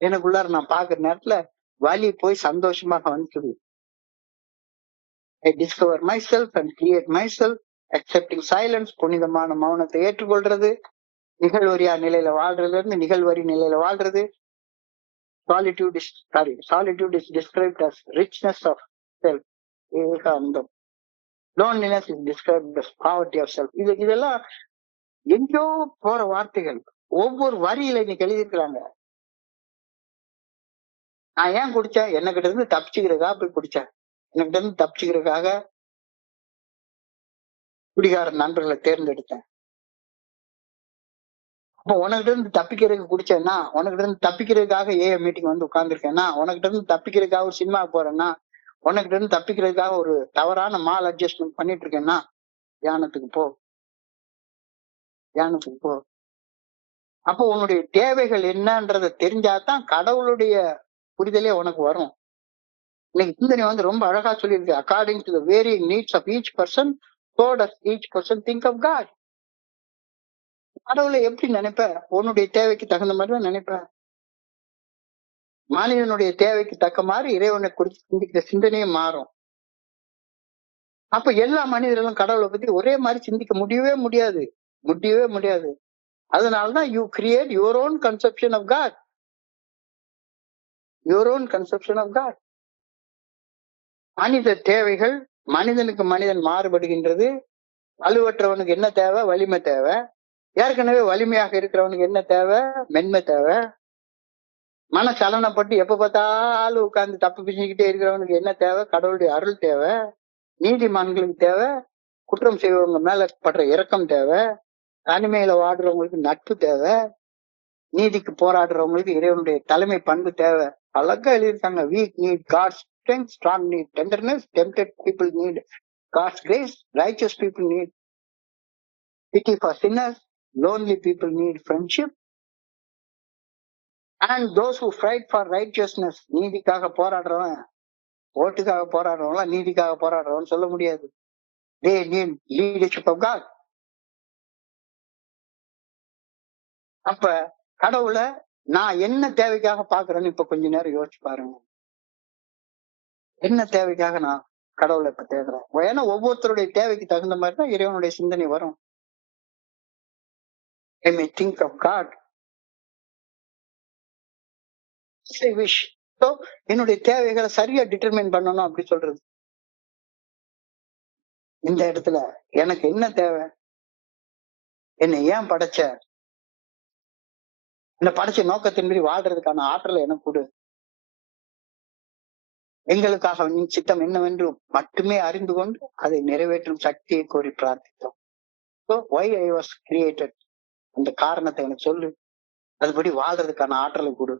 எனக்குள்ளார நான் பாக்குற நேரத்துல வலி போய் சந்தோஷமாக வந்துடுது. I discover myself and create myself, accepting silence, புனிதமான மௌனத்தை ஏற்றுக்கொள்றது, நிகழ்வரியா நிலையில வாழ்றதுல இருந்து நிகழ்வரி நிலையில வாழ்றது. Solitude is described as richness of self, Ekantham. Loneliness is described as poverty of self. இதெல்லாம் எங்கேயோ போற வார்த்தைகள். ஒவ்வொரு வரியில இன்னைக்கு எழுதியிருக்கிறாங்க. நான் ஏன் குடிச்சேன்? என்னகிட்ட இருந்து தப்பிச்சுக்கிறதுக்காக போய் குடிச்சேன். என்கிட்ட இருந்து தப்பிச்சுக்கிறதுக்காக குடிகார நண்பர்களை தேர்ந்தெடுத்தேன். அப்போ உனக்கிட்ட இருந்து தப்பிக்கிறதுக்கு குடிச்சேன்னா, உனக்கிட்ட இருந்து தப்பிக்கிறதுக்காக மீட்டிங் வந்து உட்கார்ந்துருக்கேன்னா, உனக்கிட்ட இருந்து தப்பிக்கிறதுக்காக ஒரு சினிமாவுக்கு போறேன்னா, உனக்கிட்ட இருந்து தப்பிக்கிறதுக்காக ஒரு தவறான மால் அட்ஜஸ்ட்மெண்ட் பண்ணிட்டு இருக்கேன்னா, தியானத்துக்கு போ, தியானத்துக்கு போ. அப்போ உன்னுடைய தேவைகள் என்னன்றத தெரிஞ்சாதான் கடவுளுடைய புரிதலே உனக்கு வரும். இன்னைக்கு சிந்தனை வந்து ரொம்ப அழகா சொல்லியிருக்கு. According to the varying needs of each person, so does each person think of God. கடவுளை எப்படி நினைப்ப? உன்னுடைய தேவைக்கு தகுந்த மாதிரி தான் நினைப்ப. மனிதனுடைய தேவைக்கு தக்க மாதிரி இறைவனை குறித்து சிந்திக்கிற சிந்தனையும் மாறும். அப்ப எல்லா மனிதர்களும் கடவுளை பத்தி ஒரே மாதிரி சிந்திக்க முடியவே முடியாது, முடியவே முடியாது. அதனாலதான் you create your own conception of God, your own conception of God. மனித தேவைகள் மனிதனுக்கு மனிதன் மாறுபடுகின்றது. வலுவற்றவனுக்கு என்ன தேவை? வலிமை தேவை. ஏற்கனவே வலிமையாக இருக்கிறவனுக்கு என்ன தேவை? மென்மை தேவை. மனசலனப்பட்டு எப்ப பார்த்தாலும் உட்கார்ந்து தப்பு பிச்சுக்கிட்டே இருக்கிறவனுக்கு என்ன தேவை? கடவுளுடைய அருள் தேவை. நீதிமான்களுக்கு தேவை குற்றம் செய்வவங்க மேல படுற இரக்கம் தேவை. தனிமையில வாடுறவங்களுக்கு நட்பு தேவை. நீதிக்கு போராடுறவங்களுக்கு இறைவனுடைய தலைமை பண்பு தேவை. அழகா எழுதியிருக்காங்க. Weak need God's strength, strong need tenderness, tempted people need God's grace, riches people need pity for sinners, lonely people need friendship, and those who fight for righteousness, நீதிக்காக போராடுறவன், ஓட்டுக்காக போராடுறவன் நீதிக்காக போராடுறவன் சொல்ல முடியாது. They need leadership of God. அப்ப கடவுளை நான் என்ன தேவைக்காக பாக்குறேன்னு இப்ப கொஞ்ச நேரம் யோசிச்சு பாருங்க. என்ன தேவைக்காக நான் கடவுளை இப்ப தேடுறேன்? ஏன்னா ஒவ்வொருத்தருடைய தேவைக்கு தகுந்த மாதிரி தான் இறைவனுடைய சிந்தனை வரும். I may think of God. I wish. So, என்னுடைய தேவைகளை சரியா டிட்டர்மைன் பண்ணணும் அப்படி சொல்றது. இந்த இடத்துல எனக்கு என்ன தேவை? என்னை ஏன் படைச்ச? இந்த படைச்ச நோக்கத்தின்படி வாழ்றதுக்கான ஆற்றலை எனக்கு கொடு. எங்களுக்காக நீ சித்தம் என்னவென்று மட்டுமே அறிந்து கொண்டு அதை நிறைவேற்றும் சக்தியை கோரி பிரார்த்தித்தோம். So, why I was created, அந்த காரணத்தை எனக்கு சொல்லு. அதுபடி வாழ்றதுக்கான ஆற்றலை கொடு.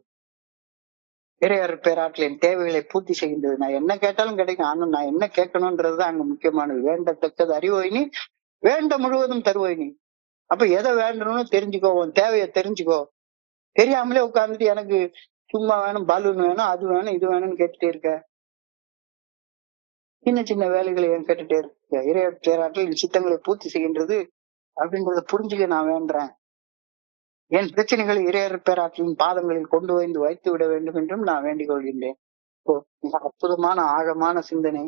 இறையர் பேராற்றலின் தேவைகளை பூர்த்தி செய்கின்றது. நான் என்ன கேட்டாலும் கிடைக்கும். ஆனா நான் என்ன கேட்கணும்ன்றதுதான் அங்க முக்கியமானது. வேண்டத்தக்கது அறிவோய் நீ, வேண்ட முழுவதும் தருவோய் நீ. அப்ப எதை வேண்டணும்னு தெரிஞ்சுக்கோ, உன் தேவையை தெரிஞ்சுக்கோ. தெரியாமலே உட்கார்ந்துட்டு எனக்கு சும்மா வேணும், பலூன் வேணும், அது வேணும், இது வேணும்னு கேட்டுட்டே இருக்க. சின்ன சின்ன வேலைகளை ஏன் கேட்டுட்டே இருக்க? இறையர் பேராற்றல் சித்தங்களை பூர்த்தி செய்கின்றது அப்படின்றத புரிஞ்சுக்க நான் வேண்டேன். என் பிரச்சனைகளை இறையர் பேராற்றலின் பாதங்களில் கொண்டு வந்து வைத்து விட வேண்டும் என்றும் நான் வேண்டிக் கொள்கின்றேன். மிக அற்புதமான ஆழமான சிந்தனை.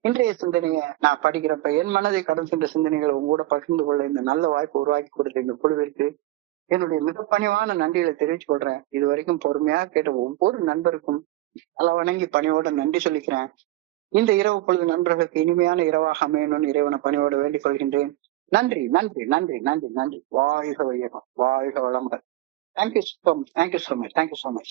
இன்றைய சிந்தனையை நான் படிக்கிறப்ப என் மனதை கடன் சென்ற சிந்தனைகளை உங்களோட பகிர்ந்து கொள்ள இந்த நல்ல வாய்ப்பு உருவாக்கி கொடுத்த இந்த குழுவிற்கு என்னுடைய மிக பணிவான நன்றிகளை தெரிவித்துக் கொள்றேன். இது வரைக்கும் பொறுமையாக கேட்ட ஒவ்வொரு நண்பருக்கும் நல்ல வணங்கி பணியோட நன்றி சொல்லிக்கிறேன். இந்த இரவு பொழுது நண்பர்களுக்கு இனிமையான இரவாக அமையணும்னு இறைவனை பணியோட வேண்டிக் கொள்கின்றேன். நன்றி, நன்றி, நன்றி, நன்றி, நன்றி. வாழ்க வையகம், வாழ்க வளமுடன். Thank you so much. Thank you so much.